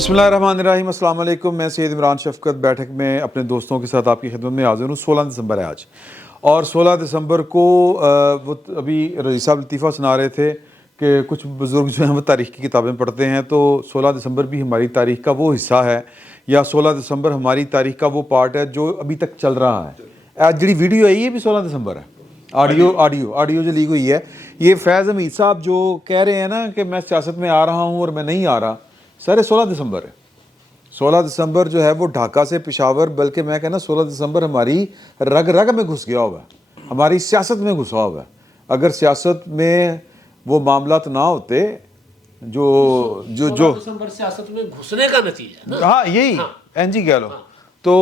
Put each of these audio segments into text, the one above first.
बिस्मिल्लाहिर्रहमानिर्रहीम, अस्सलाम वालेकुम। मैं सैयद इमरान शफकत बैठक में अपने दोस्तों के साथ आपकी खिदमत में हाजिर हूँ। 16 दिसंबर है आज, और 16 दिसंबर को वो अभी रईस साहब लतीफ़ा सुना रहे थे कि कुछ बुज़ुर्ग जो हैं वो तारीख़ की किताबें पढ़ते हैं, तो 16 दिसंबर भी हमारी तारीख़ का वो हिस्सा है, या 16 दिसंबर हमारी तारीख़ का वो पार्ट है जो अभी तक चल रहा है। आज जी वीडियो है ये भी 16 दिसंबर है। ऑडियो जो लीक हुई है, ये फैज़ हमीद साहब जो कह रहे हैं ना कि मैं सियासत में आ रहा हूँ और मैं नहीं आ रहा, सर 16 दिसंबर है। 16 दिसंबर जो है वो ढाका से पेशावर, बल्कि मैं कहना 16 दिसंबर हमारी रग रग में घुस गया हुआ है, हमारी सियासत में घुसा हुआ है। अगर सियासत में वो मामलात ना होते जो जो जो दिसंबर सियासत में घुसने का नतीजा ना। हाँ यही एनजी कह लो। तो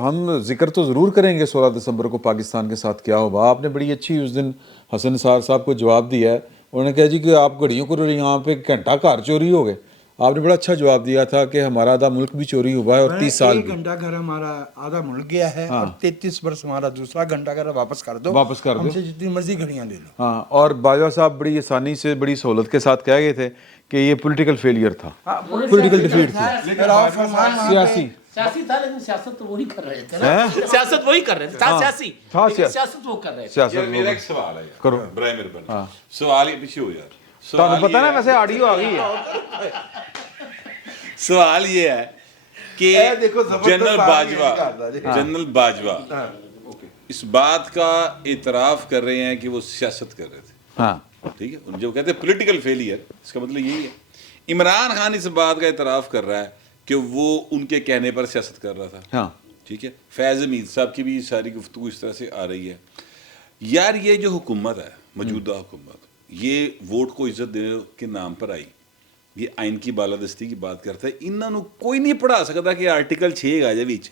हम जिक्र तो ज़रूर करेंगे 16 दिसंबर को पाकिस्तान के साथ क्या हुआ। आपने बड़ी अच्छी उस दिन हसन निसार साहब को जवाब दिया है। उन्होंने कहा जी कि आप घड़ियों को यहाँ पे घंटा घर चोरी हो गए। आपने बड़ा अच्छा जवाब दिया था कि हमारा आधा मुल्क भी चोरी हुआ है और 30 साल एक घंटा घर हमारा आधा मुल्क गया है, और 33 वर्ष हमारा दूसरा घंटा घर वापस कर दो, हमसे जितनी मर्जी घड़ियां ले लो। हाँ, और बाजवा साहब बड़ी आसानी से बड़ी सहूलत के साथ कह गए थे कि ये पॉलिटिकल फेलियर था, पॉलिटिकल डिफीट थी, सियासी था, लेकिन सियासत तो वही कर रहे थे ना। सियासत वही कर रहे थे, था सियासी, लेकिन सियासत वो कर रहे थे। यार मेरा एक सवाल है यार, करो बराए मेहरबानी। सवाल ये पीछे हो यार, तो पता ना वैसे ऑडियो आ गई है। सवाल ये है कि जनरल बाजवा इस बात का इतराफ कर रहे हैं कि वो सियासत कर रहे थे। हाँ ठीक है, जो कहते हैं पॉलिटिकल फेलियर, इसका मतलब यही है। इमरान खान इस बात का इतराफ कर रहा है कि वो उनके कहने पर सियासत कर रहा था। हाँ ठीक है, फैज़ हमीद साहब की भी सारी गुफ्तगू इस तरह से आ रही है। यार ये जो हुकूमत है, मौजूदा हुकूमत, ये वोट को इज्जत देने के नाम पर आई, ये आइन की बालादस्ती की बात करता है। इन्होंने कोई नहीं पढ़ा सकता कि आर्टिकल 6 आ जाए बीच।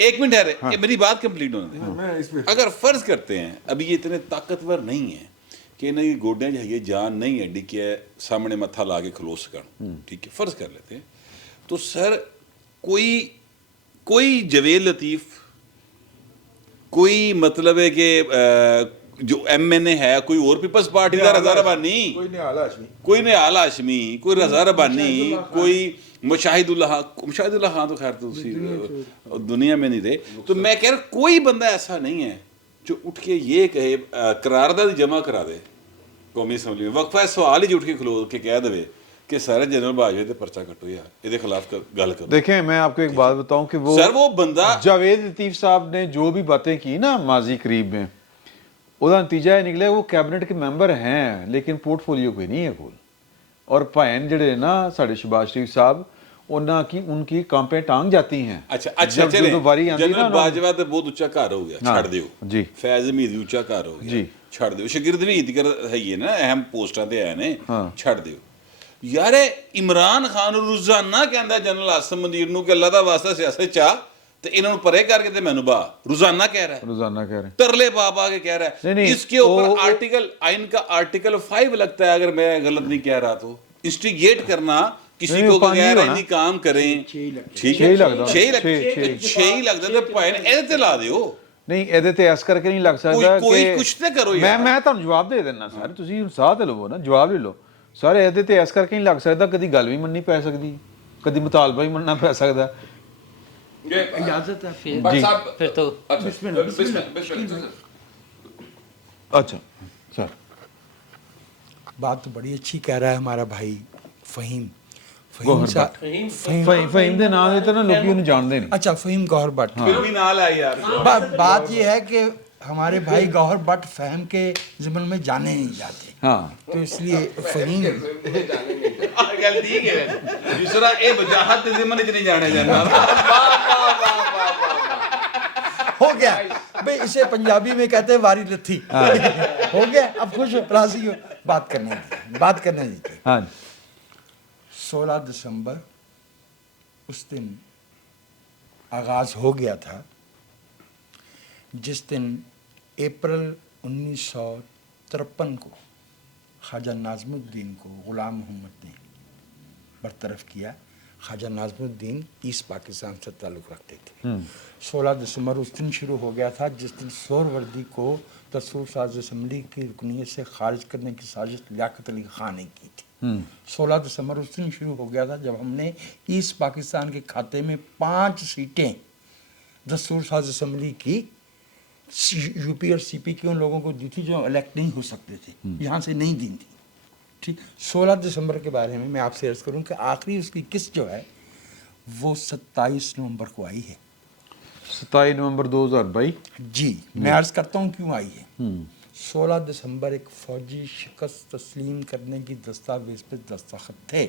एक मिनट है, हाँ। मेरी बात कंप्लीट होने दे। अगर फर्ज करते हैं अभी ये इतने ताकतवर नहीं है कि इन्हें गोड्या चाहिए, जान नहीं है डी के सामने मत्था ला के खलो सकन, ठीक है, फर्ज कर लेते हैं, तो सर कोई जवेद लतीफ़, कोई मतलब है कि जो MNA है, कोई और पीपल्स पार्टी का रज़ा रबानी, कोई निहाल हाशमी, कोई रज़ा रबानी, कोई मुशाहिदुल्लाह खान तो खैर तो उसी दुनिया में नहीं थे। तो मैं कह रहा कोई बंदा ऐसा नहीं है जो उठ के ये कहे, करारदाद जमा करा दे कौमी असम्बली में, वक्फा सवाल ही उठ के खलो के कह दे कि सारे जनरल बाजवे ते पर्चा कटो यार, ये खिलाफ गल करो। देखें, मैं आपको एक बात बताऊं कि वो बंदा जावेद लतीफ़ साहब ने जो भी बातें की ना माजी करीब में, उसका नतीजा ये निकले वो कैबिनेट के मैंबर हैं लेकिन पोर्टफोलियो कोई नहीं है कोल। और भैन जड़े ना साढ़े शहबाज शरीफ साहब, उनकी कांपे टांग जाती हैं। अच्छा जनरल बाजवा तो बहुत उच्चा घर हो गया, छड़ दियो जी। फैज़ हमीद उच्चा घर हो गया जी, छड़ दियो। शागिर्द भी है ना, अहम पोस्टां ते है ने, छड़ दियो यार। इमरान खान रोजाना कहता जनरल आसिम मुनीर नूं कि अल्लाह दा वास्ता सियासत चा ते इन्हां नूं परे करके ते मैनूं बा, रोजाना कह रहा है, तरले पा के कह रहा है। इसके ऊपर आर्टिकल, आइन का आर्टिकल 5 लगता है, अगर मैं गलत नहीं कह रहा तो, इंस्टिगेट करना किसी को गैर आईनी काम करें, ठीक है, 6 ही लगता तो भाई ਇਹਦੇ ਤੇ ਲਾ ਦਿਓ। नहीं ਇਹਦੇ ਤੇ ਐਸ ਕਰਕੇ ਨਹੀਂ ਲੱਗ ਸਕਦਾ कि कोई कुछ ਤੇ ਕਰੋ ਯਾਰ। ਮੈਂ ਤੁਹਾਨੂੰ ਜਵਾਬ ਦੇ ਦੇਣਾ ਸਰ, ਤੁਸੀਂ ਸਾਹ ਤੇ ਲਵੋ ਨਾ, ਜਵਾਬ ਲੈ ਲਓ ਸਰ। ਇਹਦੇ ਤੇ ਐਸ ਕਰਕੇ ਨਹੀਂ ਲੱਗ ਸਕਦਾ, ਕਦੀ ਗੱਲ ਵੀ ਮੰਨਣੀ ਪੈ ਸਕਦੀ, ਕਦੀ ਮੁਤਾਲਬਾ ਵੀ ਮੰਨਣਾ ਪੈ ਸਕਦਾ। इजाजत है फिर तो अच्छा सर, बात तो बड़ी अच्छी कह रहा है हमारा भाई फहीम फहीम दे नाम दे तो ना लोग उन्हें जानते नहीं। अच्छा, फहीम गौहर भट्ट, फिर भी नाल आए यार। बात ये है कि हमारे भाई गौहर भट्ट फहम के ज़िम्मन में जाने नहीं जाते, हाँ, तो इसलिए फहीम गल ठीक है। दूसरा ए वजाहत ते ज़िम्मन च नहीं जाने जाना। हो गया भाई, इसे पंजाबी में कहते हैं वारी लथी। हो गया, अब खुश राजी हो, बात करने दीजिए। हाँ, 16 दिसंबर उस दिन आगाज़ हो गया था जिस दिन अप्रैल 1953 को ख्वाजा नाज़मुद्दीन को ग़ुलाम मोहम्मद ने बरतरफ किया। ख्वाजा नाज़मुद्दीन ईस्ट पाकिस्तान से ताल्लुक़ रखते थे। 16 दिसंबर उस दिन शुरू हो गया था जिस दिन सोहरवर्दी को दस्तूर साज असम्बली की रुकनीत से खारिज करने की साजिश लियाकत अली खान ने की थी। 16 दिसंबर उस दिन शुरू हो गया था जब हमने ईस्ट पाकिस्तान के खाते में 5 सीटें दस्तूर साज असम्बली की यूपी और सीपी के उन लोगों को दी थी जो इलेक्ट नहीं हो सकते थे, यहाँ से नहीं दी थी। ठीक, 16 दिसंबर के बारे में मैं आपसे अर्ज़ करूं कि आखिरी उसकी किस्त जो है वो 27 नवंबर को आई है। 27 नवंबर 2022। जी, मैं अर्ज़ करता हूं क्यों आई है। 16 दिसंबर एक फौजी शिकस्त तस्लीम करने की दस्तावेज पे दस्तखत थे।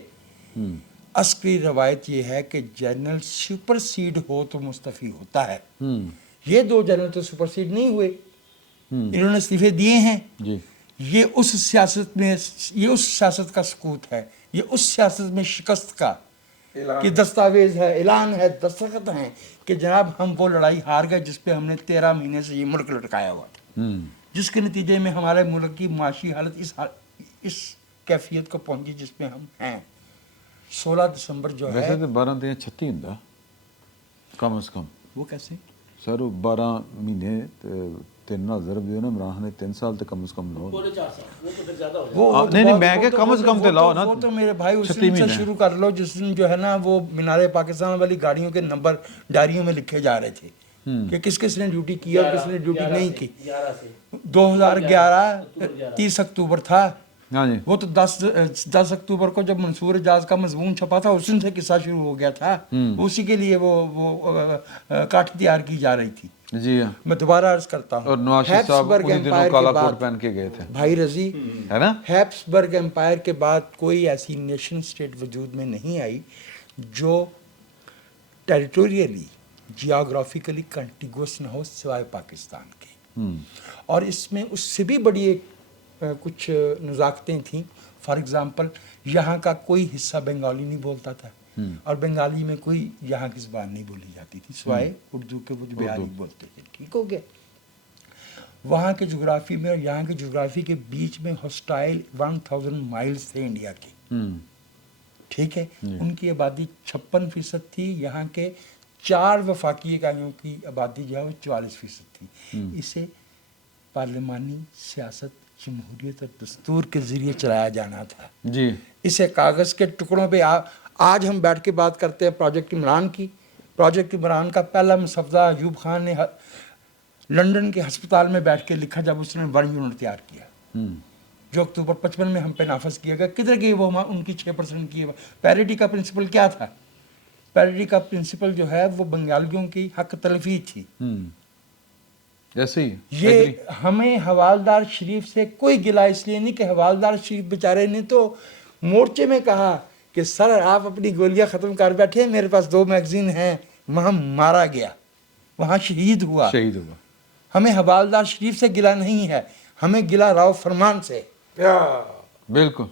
अस्करी रवायत ये है कि जनरल सुपरसीड हो तो मुस्तफ़ी होता है। ये 2 जनरल तो सुपरसीड नहीं हुए, इन्होंने इस्तीफे दिए हैं जी। ये उस सियासत में, ये उस सियासत का सकूत है, ये उस सियासत में शिकस्त का कि दस्तावेज है, ऐलान है, दस्तखत हैं कि जनाब हम वो लड़ाई हार गए जिस पे हमने 13 महीने से ये मुल्क लटकाया हुआ था, जिसके नतीजे में हमारे मुल्क की माशी हालत इस कैफियत को पहुंची जिस पे हम हैं। 16 दिसंबर जो है वैसे तो 12 दिन 36 ਹੁੰਦਾ कम से कम। वो कैसे सर 12 महीने 3 ਨਾਲ ਜ਼ਰਬ ਦਿਓ ਨਾ ਇਮਰਾਨ ਨੇ 3 ਸਾਲ ਤੇ ਕਮ ਸੇ ਕਮ ਲਾਓ। पूरे 4 साल वो तो फिर ज्यादा हो वो नहीं, नहीं, मैं क्या कम से कम तो लाओ ना। वो तो मेरे भाई उस 36 दिन से महीने। शुरू कर लो जिस दिन जो है ना वो मीनारे पाकिस्तान वाली गाड़ियों के नंबर डायरियों में लिखे जा रहे थे कि किस किस ने ड्यूटी की और किसने ड्यूटी नहीं की। 11 से 2011 30 अक्टूबर था। हाँ जी। वो तो 10 अक्टूबर को जब मंसूर एजाज का मजमून छपा था उस दिन से किस्सा शुरू हो गया था। उसी के लिए वो काठी तैयार की जा रही थी। जी हाँ। मैं दोबारा अर्ज करता हूँ, और नवाज शरीफ साहब उन्हीं दिनों काला कोट पहन के गए थे, भाई रजी, है ना। हैप्सबर्ग एम्पायर के बाद कोई ऐसी नेशन स्टेट वजूद में नहीं आई जो टेरिटोरियली जियोग्राफिकली कंटिगुअस न हो सिवाय पाकिस्तान के। और इसमें उससे भी बड़ी एक कुछ नज़ाकतें थीं। फॉर एग्ज़ाम्पल यहाँ का कोई हिस्सा बंगाली नहीं बोलता था और बंगाली में कोई यहाँ की ज़बान नहीं बोली जाती थी सिवाय उर्दू के, वो बिहारी बोलते थे। ठीक हो गया। वहाँ के जोग्राफ़ी में और यहाँ के जोग्राफ़ी के बीच में हॉस्टाइल 1000 माइल्स थे इंडिया के। ठीक है। उनकी आबादी 56% थी। यहाँ के 4 वफाकी इकाइयों की आबादी जो है वो 44% थी। इसे पार्लिमानी सियासत, जमहूरियत और दस्तूर के ज़रिए चलाया जाना था जी। इसे कागज़ के टुकड़ों पे आज हम बैठ के बात करते हैं प्रोजेक्ट इमरान की। प्रोजेक्ट इमरान का पहला मसवदा अयूब खान ने लंदन के हस्पताल में बैठ के लिखा जब उसने 1 यूनिट तैयार किया, जो अक्टूबर 55 में हम पे नाफज किया गया। किधर गई वो उनकी 6% की। पैरिटी का प्रिंसिपल क्या था? पैरिटी का प्रिंसिपल जो है वो बंगालियों की हक तलफी थी। ऐसे ही ये हमें हवालदार शरीफ से कोई गिला इसलिए नहीं कि हवालदार शरीफ बेचारे ने तो मोर्चे में कहा कि सर आप अपनी गोलियां ख़त्म कर बैठे, मेरे पास 2 मैगजीन हैं। वहाँ मारा गया, वहाँ शहीद हुआ। हमें हवालदार शरीफ से गिला नहीं है, हमें गिला राव फरमान से। बिल्कुल।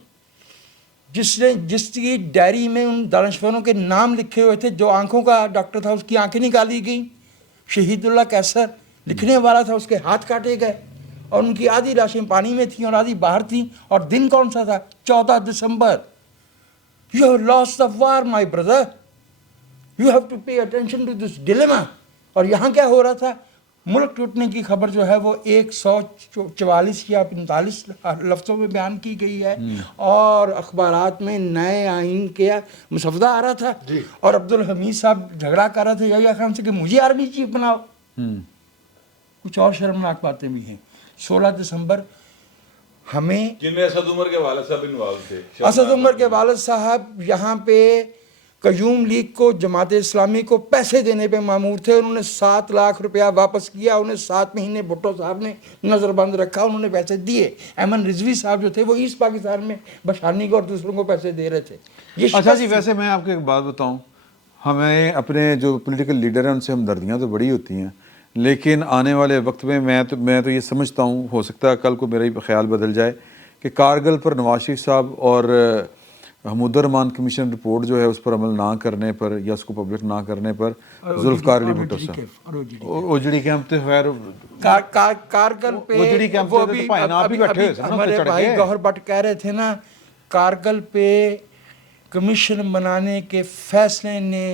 जिसकी डायरी में उन दानिशवरों के नाम लिखे हुए थे, जो आंखों का डॉक्टर था उसकी आंखें निकाली गई। शहीदुल्लाह कैसर लिखने वाला था, उसके हाथ काटे गए और उनकी आधी लाशें पानी में थी और आधी बाहर थी। और दिन कौन सा था? 14 दिसंबर। You have lost the war my brother, you have to pay attention to this dilemma. और यहाँ क्या हो रहा था? मुल्क टूटने की खबर जो है वो 144 या 45 लफ्ज़ों में बयान की गई है और अखबारात में नए आइन के मसवदा आ रहा था और अब्दुल हमीद साहब झगड़ा कर रहे थे याहिया खान से कि मुझे आर्मी चीफ बनाओ। कुछ और शर्मनाक बातें भी हैं। 16 दिसंबर हमें, जिनमें असद उमर के वालिद साहब इन्वॉल्व थे। असद उमर के वालिद साहब यहाँ पे कयूम लीग को, जमात इस्लामी को पैसे देने पे मामूर थे। उन्होंने 7 लाख रुपया वापस किया। उन्हें 7 महीने भुट्टो साहब ने नज़रबंद रखा, उन्होंने पैसे दिए। अहमद रिजवी साहब जो थे वो ईस्ट पाकिस्तान में बशानी को और दूसरों को पैसे दे रहे थे। ये अच्छा जी, वैसे मैं आपको एक बात बताऊं, हमें अपने जो पॉलिटिकल लीडर हैं उनसे हमदर्दियाँ तो बड़ी होती हैं, लेकिन आने वाले वक्त में मैं तो ये समझता हूँ, हो सकता है कल को मेरा ही ख्याल बदल जाए कि कारगिल पर नवाज शरीफ साहब और महमूदुर रहमान कमीशन रिपोर्ट जो है उस पर अमल ना करने पर या उसको पब्लिक ना करने पर जुल्फ़िकार अली भुट्टो साहब ओजड़ी कैंप थे खैर कारगिल पे ओजड़ी कैंप वो पे भाई ना भी बैठे हुए थे ना, हमारे चढ़ भाई के। गौहर भट्ट कह रहे थे ना, कारगिल पे कमीशन बनाने के फैसले ने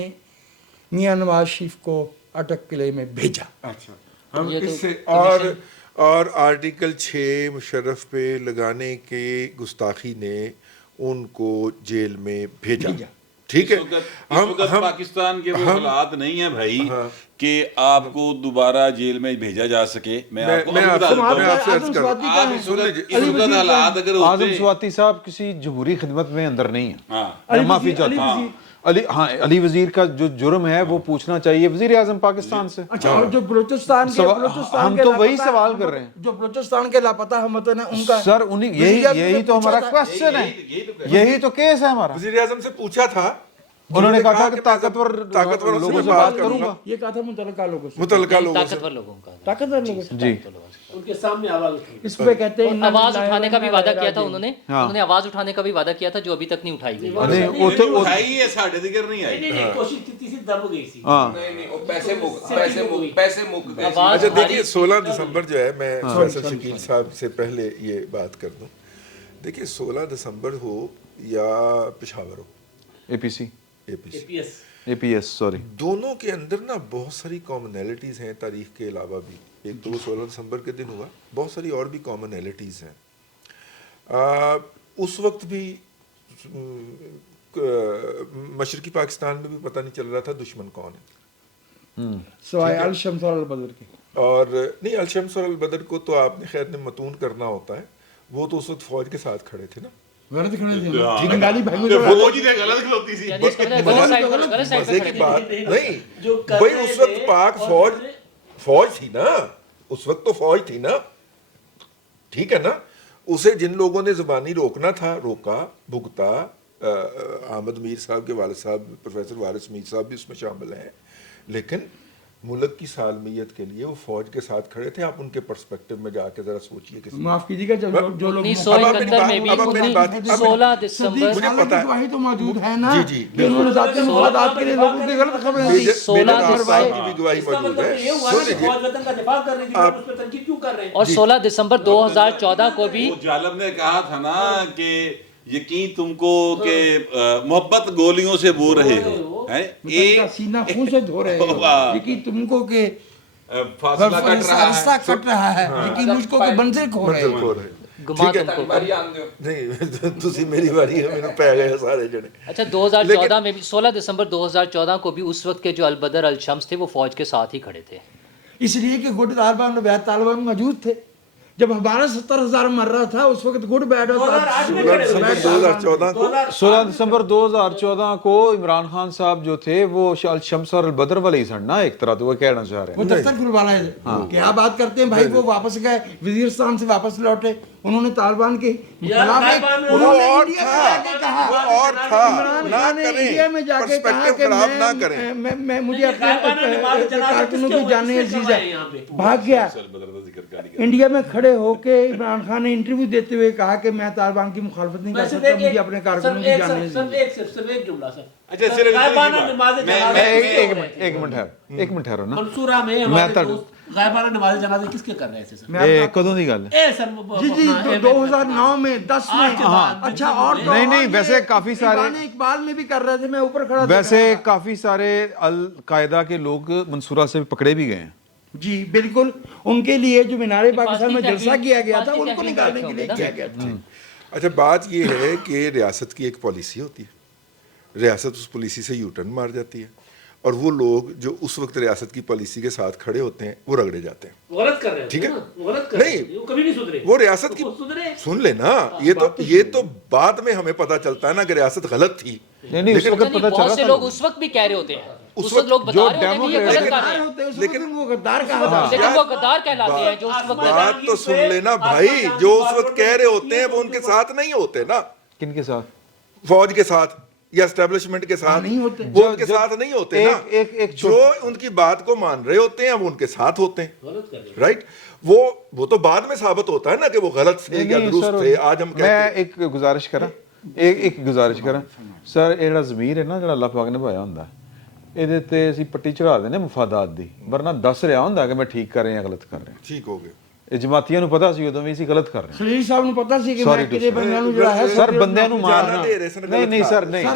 मियां नवाज शरीफ को अटक किले में भेजा। अच्छा, हम इससे और आर्टिकल 6 मुशर्रफ पे लगाने के गुस्ताखी ने उनको जेल में भेजा। ठीक है, हम पाकिस्तान के वो हालात नहीं है भाई कि आपको दोबारा जेल में भेजा जा सके। मैं हालात अगर आजम स्वाति साहब किसी जमहूरी खिदमत में अंदर नहीं है, माफी चाहता हूँ। अली वजीर का जो जुर्म है वो पूछना चाहिए वजीर आजम पाकिस्तान से। अच्छा, और जो बलूचिस्तान हम तो वही सवाल कर रहे हैं, जो बलूचिस्तान के लापता हमवतन है उनका सर, उन्हीं यही तो हमारा क्वेश्चन है, यही तो केस है हमारा। वजीर आजम से पूछा था, उन्होंने कहा था कि ताकतवर लोगों से बात करूंगा। ये कहा था मुतलका लोगों से, ताकतवर लोगों से जी, उनके सामने आवाज उठाई। इस पे कहते हैं आवाज उठाने का भी वादा किया था उन्होंने। उन्होंने आवाज उठाने का भी वादा किया था जो अभी तक नहीं उठाई गई। वो तो उठाई है, साढ़े दिगर नहीं आई। नहीं, कोशिश की थी, दब गई थी। नहीं, वो पैसे मुक गए। अच्छा देखिए, 16 दिसंबर जो है, मैं फैसल शकील साहब से पहले ये बात कर दूं। देखिए 16 दिसंबर हो या पेशावर हो, एपीसी एपीएस सॉरी, दोनों के अंदर ना बहुत सारी कॉमनैलिटीज़ हैं तारीख के अलावा भी। एक तो 16 दिसंबर के दिन हुआ, बहुत सारी और भी कॉमनैलिटीज़ हैं। उस वक्त भी मशरकी पाकिस्तान में भी पता नहीं चल रहा था दुश्मन कौन है, सवाए अल शम्स और अल बदर के। और नहीं, अल शम्स और अल बदर को तो आपने खैर ने मतून करना होता है, वो तो उस वक्त फौज के साथ खड़े थे ना, गलत खड़े थे बंगाली भाइयों तो फौज ही गलत खिलौती सी। मजे की बात नहीं भाई, उस वक्त पाक फौज थी ना, उस वक्त तो फौज थी ना, ठीक है ना। उसे जिन लोगों ने जुबानी रोकना था रोका, भुगता। अहमद मीर साहब के वालिद साहब प्रोफेसर वारिस मीर साहब भी उसमें शामिल हैं, लेकिन मुल्क की सालमियत के लिए वो फौज के साथ खड़े थे। आप उनके पर्सपेक्टिव में जाके जरा सोचिए कि माफ कीजिएगा, जो लोग 1971 में भी 16 दिसंबर मुझे पता है, गवाही तो मौजूद है ना, जी, कि उन्होंने जाके मुफादात के लिए लोगों की गलत खबरें दी। 16 दिसंबर की भी गवाही मौजूद है। फौज वतन का दिफा कर रही थी, आप उस पर तनकीद क्यों कर रहे हैं? और 16 दिसंबर 2014 को भी जालिब ने कहा था ना कि यकीन तुमको के मोहब्बत गोलियों से बो रहे हो, एक सीना खून से धो रहे हो, लेकिन तुमको के फासला रास्ता कट रहा है, लेकिन मुझको के मंजिल खो रहे हो। गुमा तुमको। नहीं तुसी मेरी बारी है, मैंने पै गए सारे जने। अच्छा, 2014 में भी 16 दिसंबर 2014 को भी उस वक्त के जो अल बदर अल शम्स थे वो फौज के साथ ही खड़े थे, इसलिए कि गुड तालिबान और बैद तालिबान मौजूद थे। जब हमारा 70,000 मर रहा था उस वक्त गुड बैड और 2014 दिसंबर 2014 को इमरान खान साहब जो थे वो अल शम्स और अल बदर वाले ही सन ना, एक तरह तो वो कहना चाह रहे हैं। वो तख्तरपुर वाला है, क्या बात करते हैं भाई, वो वापस गए वजीरिस्तान से वापस लौटे, उन्होंने तालिबान के खिलाफ इंडिया में जाके कहा कि मैं मुझे अपने कारकुनों की जाने अजीज है, भाग गया। इंडिया में खड़े होके इमरान खान ने इंटरव्यू देते हुए कहा कि मैं तालिबान की मुखालफत नहीं कर सकता, मुझे अपने कारकुनों की जाने अजीज है। सिर्फ एक जुमला सर। अच्छा एक मिनट ठहरो ना। मंसूरा में हमारे दोस्त गायबाना नमाज़ जनाज़े किसके कर रहे थे सर? ये कदों दी गल है? जी 2009 में 10 में। अच्छा, और नहीं वैसे काफी सारे इकबाल में भी कर रहे थे, मैं ऊपर खड़ा था। वैसे काफी सारे अल कायदा के लोग मंसूरा से पकड़े भी गए हैं। जी बिल्कुल, उनके लिए जो मीनारे पाकिस्तान में जलसा किया गया था उनको निकालने के लिए किया गया था। अच्छा, बात ये है कि रियासत की एक पॉलिसी होती है, रियासत उस पॉलिसी से यू टर्न मार जाती है, और वो लोग जो उस वक्त रियासत की पॉलिसी के साथ खड़े होते हैं वो रगड़े जाते हैं। गलत कर रहे हैं, ठीक है, गलत कर नहीं वो कभी नहीं सुधरे, वो रियासत की सुन लेना, ये तो बाद में हमें पता चलता है ना कि रियासत गलत थी। नहीं उस वक्त पता चला बहुत से लोग उस वक्त भी कह रहे होते हैं, उस वक्त लोग बता रहे होते हैं कि ये गलत कर रहे हैं, लेकिन वो गद्दार कहा था, लेकिन वो गद्दार कहलाते हैं जो उस वक्त। बात तो सुन लेना भाई, जो उस वक्त कह रहे होते हैं वो उनके साथ नहीं होते ना, किनके साथ? फौज के साथ या एस्टेब्लिशमेंट के साथ नहीं होते, वो उनके साथ नहीं होते ना। एक जो उनकी बात को मान रहे होते हैं वो उनके साथ होते हैं, राइट। वो तो बाद में साबित होता है ना कि वो गलत थे या दुरुस्त थे। आज हम मैं एक गुजारिश करा सर, ਇਹ ਜਿਹੜਾ ਜ਼ਮੀਰ ਹੈ ਨਾ ਜਿਹੜਾ ਅੱਲਾਹ ਪਾਕ ਨੇ ਭਾਇਆ ਹੁੰਦਾ, ਇਹਦੇ ਤੇ ਅਸੀਂ ਪੱਟੀ ਚੜਾ ਦਿੰਦੇ ਮਫਾਦਾਤ ਦੀ, ਵਰਨਾ ਦੱਸ ਰਿਹਾ ਹੁੰਦਾ ਕਿ ਮੈਂ ਠੀਕ ਕਰ ਰਿਹਾ ਗਲਤ ਕਰ ਰਿਹਾ। ठीक हो गए, ਇਹ ਜਮਾਤੀਆਂ ਨੂੰ ਪਤਾ ਸੀ ਉਦੋਂ ਵੀ ਅਸੀਂ ਗਲਤ ਕਰ ਰਹੇ ਹਾਂ ਸਲੀਰ ਸਾਹਿਬ ਨੂੰ ਪਤਾ ਸੀ ਕਿ Sorry ਮੈਂ to ਕਿਹੜੇ say. ਬੰਦਿਆਂ ਨੂੰ ਜਿਹੜਾ ਹੈ ਸਰ ਬੰਦਿਆਂ ਨੂੰ ਮਾਰਨਾ ਦੇ ਰਹੇ ਸਨ, ਨਹੀਂ ਨਹੀਂ ਸਰ ਨਹੀਂ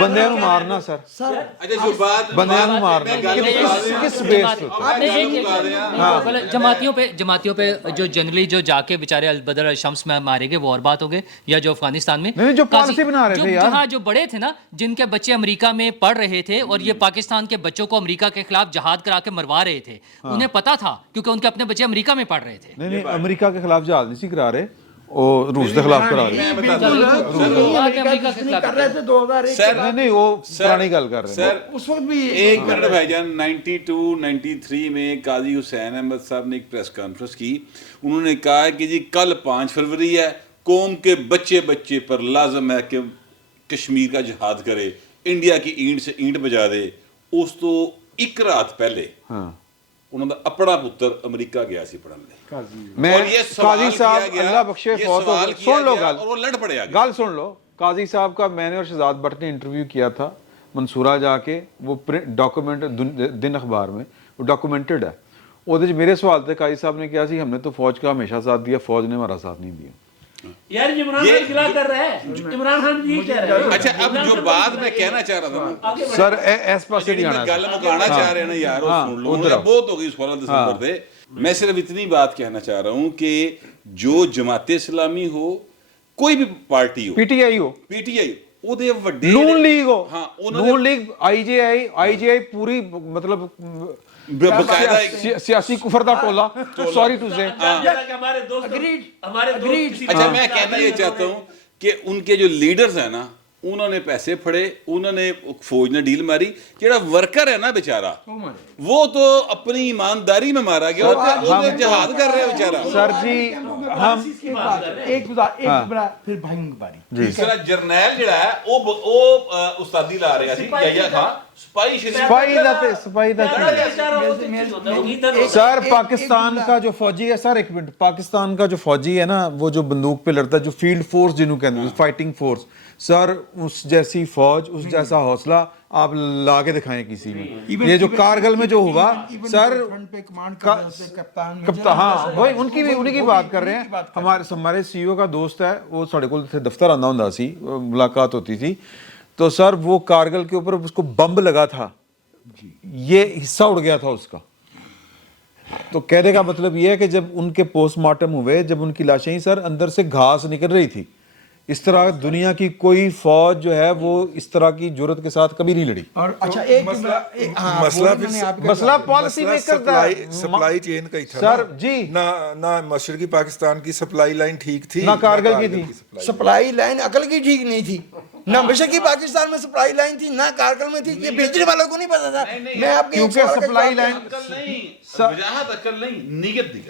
ਬੰਦਿਆਂ ਨੂੰ ਮਾਰਨਾ ਸਰ ਅੱਛਾ ਜੋ ਬਾਤ ਬੰਦਿਆਂ ਨੂੰ ਮਾਰਨਾ ਕਿਸ बेस पे जमातियों पे जो जनरली जो जाके बेचारे अलबदर अलशम्स में मारे गए वो और बात हो गई, या जो अफगानिस्तान में नहीं, जो पॉलिसी बना रहे थे यार। हाँ, जो बड़े थे ना, जिनके बच्चे अमेरिका में पढ़ रहे थे और ये पाकिस्तान के बच्चों को अमेरिका के खिलाफ जहाद करा के मरवा रहे थे, उन्हें पता था क्योंकि उनके अपने बच्चे अमेरिका में पढ़ रहे थे। नहीं नहीं अमेरिका के खिलाफ जहाज नहीं सी करा रहे, वो रूस के खिलाफ करा रहे अमेरिका के खिलाफ कर रहे थे 2001 सर नहीं नहीं वो पुरानी गल कर रहे हैं। सर उस वक्त भी एक मिनट भाईजान 92-93 में काजी हुसैन अहमद साहब ने एक प्रेस कॉन्फ्रेंस की, उन्होंने कहा कि जी कल 5 फरवरी है, कौम के बच्चे बच्चे पर लाजम है कि कश्मीर का जिहाद करे, इंडिया की ईंट से ईंट बजा दे। उस तो एक रात पहले उन्होंने अपना पुत्र अमेरिका गया सी पढ़ने मैं और ये सवाल काजी साहब किया गया, अल्लाह बख्शे ये फौत हो सवाल गए। किया सुन लो गया गल और वो लड़ पड़े आगे। गल सुन लो, काजी साहब का मैंने और शहजाद भट्ट ने इंटरव्यू किया था मंसूरा जाके, वो डॉक्यूमेंट दिन अखबार में वो डॉक्यूमेंटेड है। ਉਹਦੇ मेरे सवाल थे काजी साहब ने कहा सी हमने तो फौज का हमेशा साथ दिया, फौज ने हमारा साथ नहीं दिया। यार इमरान खान गिला कर रहा है, इमरान खान जी कह रहे हैं। अच्छा अब जो बात मैं कहना चाह रहा था ना सर इस पासे नहीं आना गल मुकाना चाह रहे हैं ना यार, वो सुन लो, उधर आओ। बहुत हो गई 16 दिसंबर से। मैं सिर्फ इतनी बात कहना चाह रहा हूँ कि जो जमात इस्लामी हो, कोई भी पार्टी हो, पीटीआई हो, पीटीआई ਉਹਦੇ ਵੱਡੇ नून लीग हो, हाँ उन्होंने नून लीग आईजीआई पूरी मतलब बकायदा एक सियासी कुफर दा टोला, सॉरी टू से हमारे दोस्त हमारे दोस्त अच्छा मैं कहना ये चाहता हूँ कि उनके जो लीडर्स हैं ना, उन्होंने पैसे फड़े, उन्होंने फौज ने डील मारी, जेड़ा वर्कर है ना बेचारा वो तो अपनी ईमानदारी में मारा गया, वो जिहाद कर रहे हैं बेचारा। सर जी हम एक बड़ा फिर भाई की बारी दूसरा जर्नैल जेड़ा है वो उस्तादी ला रहा सी जया खां सिपाही सफाई दा सर पाकिस्तान का जो फौजी है, सर एक मिनट, पाकिस्तान का जो फौजी है ना, वो जो बंदूक पे लड़ता है, जो फील्ड फोर्स जिन्होंने कहते हैं फाइटिंग फोर्स, सर उस जैसी फौज, उस जैसा हौसला आप ला के दिखाएं किसी में। ये जो कारगिल में जो हुआ सर कप्तान, हाँ वही उनकी बात कर रहे हैं। हमारे सीईओ का दोस्त है, वो साढ़े को दफ्तर आंदा हुंदा सी, मुलाकात होती थी, तो सर वो कारगिल के ऊपर उसको बम लगा था, ये हिस्सा उड़ गया था उसका। तो कहने का मतलब ये है कि जब उनके पोस्टमार्टम हुए, जब उनकी लाशें ही सर अंदर से घास निकल रही थी, इस तरह दुनिया की कोई फौज जो है वो इस तरह की जुर्रत के साथ कभी नहीं लड़ी। और अच्छा एक मसला पॉलिसी मेकर का सप्लाई चेन का ही था सर ना। जी, ना मशरकी पाकिस्तान की सप्लाई लाइन ठीक थी, ना कारगिल की थी। सप्लाई लाइन अकल की ठीक नहीं थी, ना मशरकी पाकिस्तान में सप्लाई लाइन थी, ना कारगिल में थी। ये बेचने वालों को नहीं पता था। मैं आपके क्योंकि सप्लाई लाइन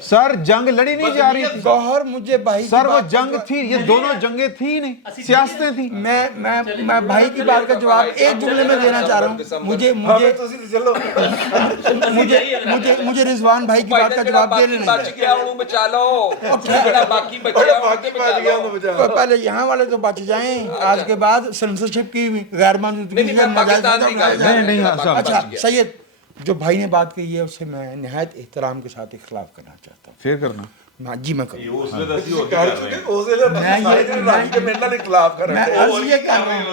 सर जंग लड़ी नहीं जा रही थी गौहर, मुझे भाई सर, वो जंग थी, ये दोनों जंगें थी नहीं, सियासतें थी। मैं भाई की बात का जवाब एक जुमले में देना चाह रहा हूँ। मुझे रिजवान भाई की बात का जवाब दे लेना पहले यहाँ वाले तो बच जाएं, आज के बाद सेंसरशिप की गैर मौजूदगी। अच्छा सैयद, जो भाई ने बात कही है उससे मैं निहायत एहतराम के साथ इख्तिलाफ करना चाहता हूँ। फिर करना जी मैं करूँ।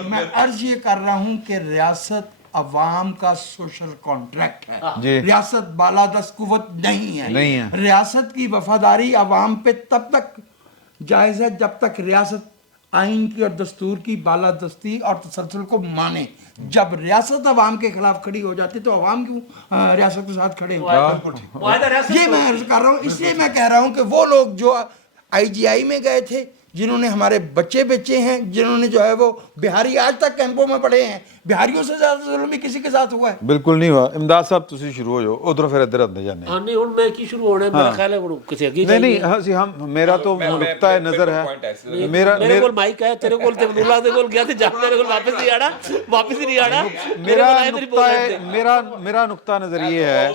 मैं अर्ज ये कर रहा हूँ कि रियासत अवाम का सोशल कॉन्ट्रैक्ट है, रियासत बालादस्त कुव्वत नहीं है। रियासत की वफादारी अवाम पे तब तक जायज़ है जब तक रियासत आइन की और दस्तूर की बालादस्ती और तसलसल को माने। जब रियासत अवाम के खिलाफ खड़ी हो जाती तो अवाम क्यों रियासत के साथ खड़े हो? ये मैं अर्ज कर रहा हूँ। इसलिए मैं कह रहा हूँ कि वो लोग जो IGI में गए थे, जिन्होंने हमारे बच्चे बेचे हैं, जिन्होंने जो है वो बिहारी आज तक कैंपों में पड़े हैं, बिहारियों से ज्यादा जुल्म भी किसी के साथ हुआ है? बिल्कुल नहीं हुआ। इमदाद साहब तुसी शुरू हो जाओ, उधर फिर इधर अंदर जाने। हां नहीं, हुन मैं की शुरू होना है, मेरा ख्याल है वो किसी अगे नहीं हम मेरा तो नुक्ता है नजर है, मेरे कोल माइक है, तेरे कोल ते अब्दुल्ला दे कोल गया थे, जा मेरे कोल वापस नहीं आना। मेरा नुक्ता नजर ये है,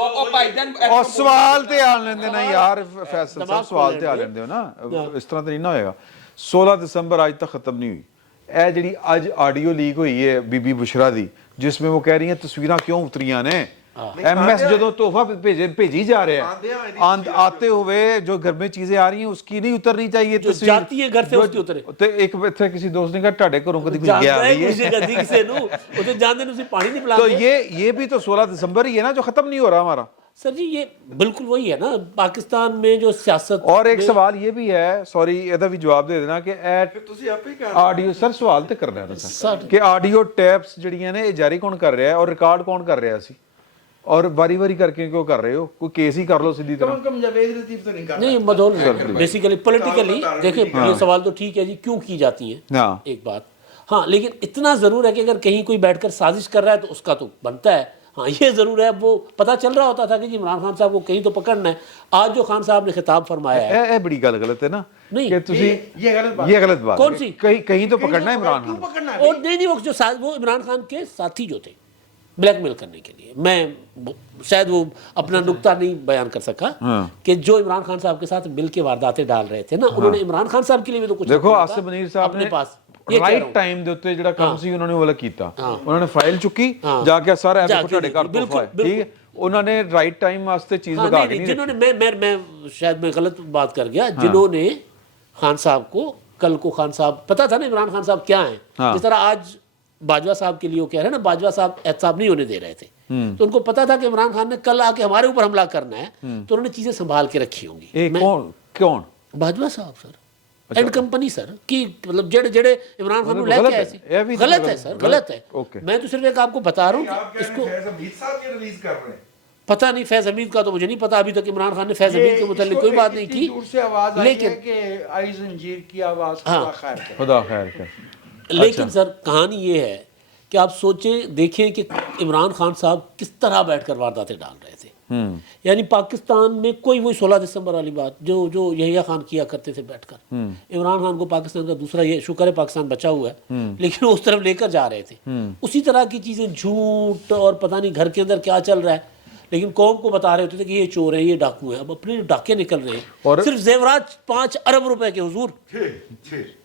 और सवाल ते आ लेंदे ना यार फैसल साहब, सवाल ते आ लेंदे हो ना, इस तरह तो नहीं ना होएगा। 16 दिसंबर आज तक खत्म नहीं हुई। ਇਹ ਜਿਹੜੀ ਅੱਜ ਆਡੀਓ ਲੀਕ ਹੋਈ ਹੈ ਬੀਬੀ ਬੁਸ਼ਰਾ ਦੀ, ਜਿਸ में वो कह रही हैं तस्वीरां क्यों उतरियां ने, एमएस जो तोहफा भेजी जा रहे हैं आते हुए जो घर में चीजें आ रही हैं उसकी नहीं उतरनी चाहिए तस्वीर जाती है घर से उसकी उतरे ਤੇ ਇੱਕ ਇੱਥੇ ਕਿਸੇ ਦੋਸਤ ਨੇ ਕਿਹਾ ਤੁਹਾਡੇ ਘਰੋਂ ਕਦੀ ਕੋਈ ਗਿਆ ਨਹੀਂ ਹੈ मुझे गद्दी किसे नु वो तो जानते नहीं उसे पानी नहीं तो पिलाते ये भी तो 16 दिसंबर ही है ना जो खत्म नहीं हो रहा हमारा सर जी ये बिल्कुल वही है ना पाकिस्तान में जो सियासत और एक सवाल ये भी है सॉरी ਇਹਦਾ ਵੀ ਜਵਾਬ ਦੇ ਦੇਣਾ ਕਿ ਤੁਸੀਂ ਆਪੇ ਕਰ ਆਡੀਓ ਸਰ ਸਵਾਲ ਤੇ ਕਰਨਾ ਹੈ ਸਰ ਕਿ ਆਡੀਓ ਟੈਪਸ ਜਿਹੜੀਆਂ ਨੇ ਇਹ ਜਾਰੀ ਕੌਣ ਕਰ ਰਿਹਾ ਹੈ ਔਰ ਰਿਕਾਰਡ ਕੌਣ ਕਰ ਰਿਹਾ ਸੀ और बारी बारी करके क्यों कर रहे हो कोई केस ही कर लो सीधी कम तरह कम जावेद लतीफ तो नहीं कर नहीं मदोल बेसिकली पॉलिटिकली देखिए ये सवाल तो ठीक है जी क्यों की जाती है हाँ एक बात हाँ लेकिन इतना ज़रूर है कि अगर कहीं कोई बैठकर साजिश कर रहा है तो उसका तो बनता है हाँ ये ज़रूर है वो पता चल रहा होता था कि जी इमरान खान साहब को कहीं तो पकड़ना है आज जो खान साहब ने खिताब फरमाया है ਇਹ ਬੜੀ ਗੱਲ ਗਲਤ ਹੈ ਨਾ नहीं, कि ਤੁਸੀਂ ये गलत बात ये गलत बात कौन है। सी? कहीं तो पकड़ना है इमरान क्यों खान पकड़ना है और नहीं वो जो वो इमरान खान के साथी जो थे ब्लैकमेल करने के लिए मैं शायद वो अपना नुक्ता नहीं बयान कर सका कि जो इमरान खान साहब के साथ मिल के वारदातें डाल रहे थे ना उन्होंने इमरान खान साहब के लिए भी तो कुछ देखो रखा आसिफ था मनीर साहब अपने ने पास ये कह रहा ਰਾਈਟ हूं। ਟਾਈਮ ਦੇ ਉੱਤੇ ਜਿਹੜਾ ਕੰਮ ਸੀ ਉਹਨਾਂ ਨੇ ਉਹ ਵਾਲਾ ਕੀਤਾ ਹਾਂ। ਉਹਨਾਂ ਨੇ ਫਾਈਲ ਚੁੱਕੀ ਹਾਂ। ਜਾ ਕੇ ਸਾਰਾ ਜਾ ਐਵੇਂ ਕੇ ਤੁਹਾਡੇ ਘਰ ਬਿਲਕੁਲ, ਤੋਹਫਾ ਹੈ ਬਿਲकुल। ਠੀਕ ਹੈ ਉਹਨਾਂ ਨੇ ਰਾਈਟ ਟਾਈਮ ਵਾਸਤੇ ਚੀਜ਼ हाँ, ਲਗਾ नहीं, ਕੇ नहीं, नहीं जिन्होंने मैं शायद मैं गलत बात कर गया जिन्होंने खान साहब को कल को खान साहब पता था ना इमरान खान साहब क्या हैं हाँ। जिस तरह आज बाजवा साहब के लिए वो कह रहे हैं ना बाजवा साहब एहतसाब नहीं होने दे रहे थे तो उनको पता था कि इमरान खान ने कल आके हमारे ऊपर हमला करना है तो उन्होंने चीजें संभाल के रखी होंगी ਇਹ ਕੌਣ बाजवा साहब सर एंड कंपनी सर कि मतलब जेड़े जेड़े इमरान खान को गलत लेके है। आए थे ये भी तो गलत है गलत- सर गलत- गलत है ओके। मैं तो सिर्फ एक आपको बता रहा हूँ कि इसको रिलीज कर रहे हैं पता नहीं फैज हमीद का तो मुझे नहीं पता अभी तक इमरान खान ने फैज हमीद के मुतालिक कोई बात नहीं इतनी दूर से आवाज की आई है लेकिन कि आई जंजीर की आवाज हाँ। खुदा खैर करे। खुदा खैर कर लेकिन सर कहानी ये है कि आप सोचें देखें कि इमरान खान साहब किस तरह बैठकर वारदातें डाल रहे थे यानी पाकिस्तान में कोई वही 16 दिसंबर वाली बात जो जो यहिया खान किया करते थे बैठकर इमरान खान को पाकिस्तान का दूसरा ये शुक्र है पाकिस्तान बचा हुआ है लेकिन वो उस तरफ लेकर जा रहे थे उसी तरह की चीजें झूठ और पता नहीं घर के अंदर क्या चल रहा है लेकिन कौम को बता रहे होते थे कि ये चोर है ये डाकू है अब अपने डाके निकल रहे हैं और सिर्फ जेवरात 5 अरब रुपए के हुजूर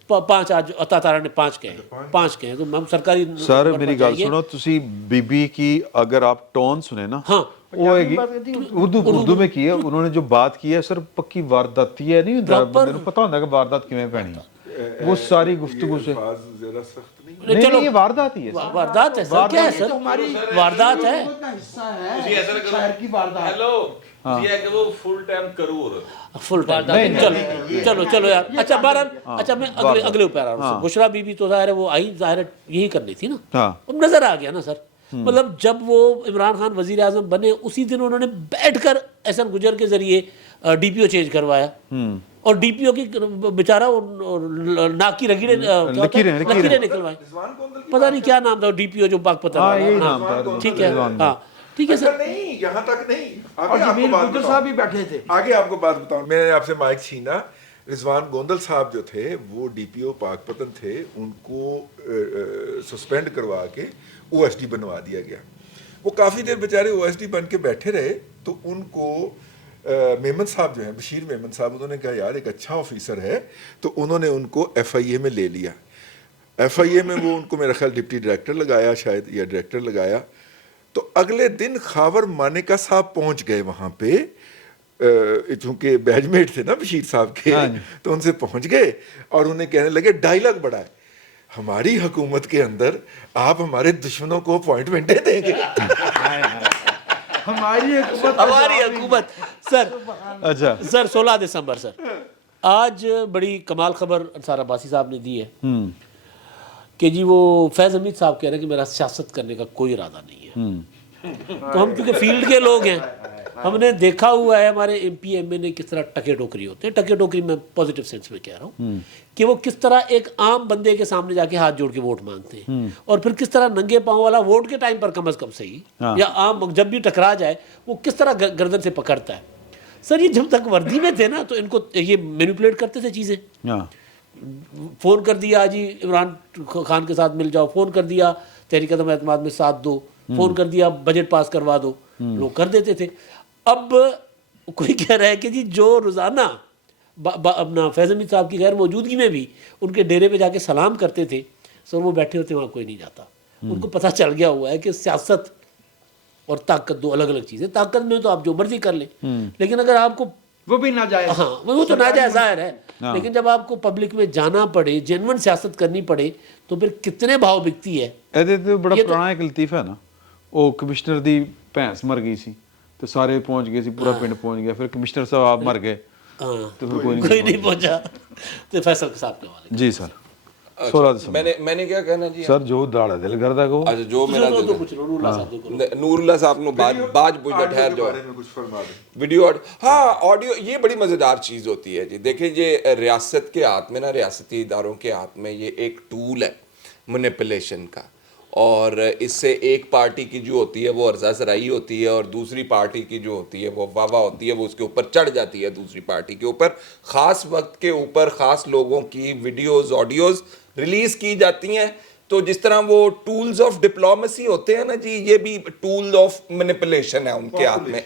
5 आज अता तारा ने 5 कहे तो हम सरकारी सर नंबर मेरी पर गल जाइए। सुनो तुसी बीबी की अगर आप टोन सुने ना हाँ वो होएगी उर्दू में की है उन्होंने जो बात की है सर पक्की वारदाती है नहीं ਹੁੰਦਾ ਬੰਦੇ ਨੂੰ ਪਤਾ ਹੁੰਦਾ ਕਿ ਵਾਰਦਾਤ ਕਿਵੇਂ ਪੈਣੀ ਹੈ वो सारी गुफ्तगू से जरा सख्त नहीं नहीं चलो। नहीं, ये वारदात ही है सर। वारदात है सर क्या है तो सर हमारी वारदात है हुकूमत का हिस्सा है शहर की वारदात हेलो ये है कि वो full time Karur full time चलो चलो यार अच्छा बहरहाल अच्छा मैं अगले ऊपर आ रहा हूँ बुशरा बीबी तो ज़ाहिर है वो आई ज़ाहिर है यही करनी थी ना हाँ। अब नजर आ गया ना सर मतलब जब वो इमरान खान वजीर आजम बने उसी दिन उन्होंने बैठकर एहसन गुजर के जरिए डीपीओ चेंज करवाया और डीपीओ की बेचारा नाक की लकीरें निकलवाई पता नहीं क्या नाम था डीपीओ जो पाकपतन हाँ, वाला। यही नाम था। ठीक है हाँ ठीक है ऐसा सर नहीं यहाँ तक नहीं और आगे आपको जमीर बात गुज्जर बताऊं। साहब भी बैठे थे आगे आपको बात बताऊं मैंने आपसे माइक छीना रिजवान गोंदल साहब जो थे वो डीपीओ पाकपतन थे उनको सस्पेंड करवा के ओएसडी बनवा दिया गया वो काफ़ी देर बेचारे ओएसडी बन के बैठे रहे तो उनको मेमन साहब जो हैं बशीर मेमन साहब उन्होंने कहा यार एक अच्छा ऑफिसर है तो उन्होंने उनको एफआईए में ले लिया एफआईए में वो उनको मेरा ख्याल डिप्टी डायरेक्टर लगाया शायद या डायरेक्टर लगाया तो अगले दिन खावर मानेका साहब पहुंच गए वहां पे चूंकि बैचमेट थे ना बशीर साहब के तो उनसे पहुंच गए और उन्हें कहने लगे डायलॉग बड़ा है हमारी हुकूमत के अंदर आप हमारे दुश्मनों को अपॉइंटमेंटें देंगे हमारी हुकूमत सर अच्छा सर 16 दिसंबर सर आज बड़ी कमाल खबर अंसार अब्बासी साहब ने दी है कि जी वो फैज़ हमीद साहब कह रहे हैं कि मेरा सियासत करने का कोई इरादा नहीं है तो हम क्योंकि फील्ड के लोग हैं हमने देखा हुआ है हमारे एमपी एमए ने किस तरह टके टोकरी होते हैं टके टोकरी मैं पॉजिटिव सेंस में कह रहा हूँ कि वो किस तरह एक आम बंदे के सामने जाके हाथ जोड़ के वोट मांगते हैं और फिर किस तरह नंगे पांव वाला वोट के टाइम पर कम से कम सही या आम जब भी टकरा जाए वो किस तरह गर्दन से पकड़ता है सर ये जब तक वर्दी में थे ना तो इनको ये मैनिपुलेट करते थे चीज़ें फ़ोन कर दिया जी इमरान खान के साथ मिल जाओ फ़ोन कर दिया तहरीक अदम एतमाद में साथ दो फ़ोन कर दिया बजट पास करवा दो लोग कर देते थे अब कोई कह रहा है कि जी जो रोज़ाना अपना फैज़ हमीद साहब की गैर मौजूदगी में भी उनके डेरे पे जाके सलाम करते थे सर वो बैठे होते वहाँ कोई नहीं जाता उनको पता चल गया हुआ है कि सियासत اور طاقت دو الگ الگ چیزیں. طاقت میں تو آپ جو مرضی کر لیں, لیکن اگر آپ کو وہ بھی ناجائز. ہاں وہ تو ناجائز ظاہر ہے, لیکن جب آپ کو پبلک میں جانا پڑے, جینون سیاست کرنی پڑے, تو پھر کتنے بھاؤ بکتی ہے. ਇਹਦੇ ਤੇ ਬੜਾ ਪੁਰਾਣਾ ਇੱਕ ਲਤੀਫਾ ਹੈ ਨਾ, ਉਹ ਕਮਿਸ਼ਨਰ ਦੀ ਭੈਂਸ ਮਰ ਗਈ ਸੀ ਤੇ ਸਾਰੇ ਪਹੁੰਚ ਗਏ ਸੀ, ਪੂਰਾ ਪਿੰਡ ਪਹੁੰਚ ਗਿਆ, ਫਿਰ ਕਮਿਸ਼ਨਰ ਸਾਹਿਬ ਆਪ ਮਰ ਗਏ ہاں تو پھر کوئی کوئی نہیں پہنچا. تو فیصل صاحب کے حوالے. جی سر 16 دسمبر میں نے کیا کہنا جی سر جو داڑا دل کردا کو اچھا جو میرا تو کچھ نور اللہ صاحب کو نور اللہ صاحب نو باج پوچھا ٹھہر جو کچھ فرما دیں. ویڈیو ہاں آڈیو, یہ بڑی مزیدار چیز ہوتی ہے جی. دیکھیں یہ ریاست کے ہاتھ میں نا, ریاستی اداروں کے ہاتھ میں یہ ایک ٹول ہے مینیپولیشن کا, اور اس سے ایک پارٹی کی جو ہوتی ہے وہ عرضہ سرائی ہوتی ہے, اور دوسری پارٹی کی جو ہوتی ہے وہ واہ واہ ہوتی ہے, وہ اس کے اوپر چڑھ جاتی ہے دوسری پارٹی کے اوپر. خاص وقت کے اوپر خاص لوگوں کی ویڈیوز آڈیوز ریلیز کی جاتی ہیں. تو جس طرح وہ ٹولز آف ڈپلومیسی ہوتے ہیں نا جی, یہ بھی ٹول آف مینیپولیشن ہے ان کے ہاتھ میں.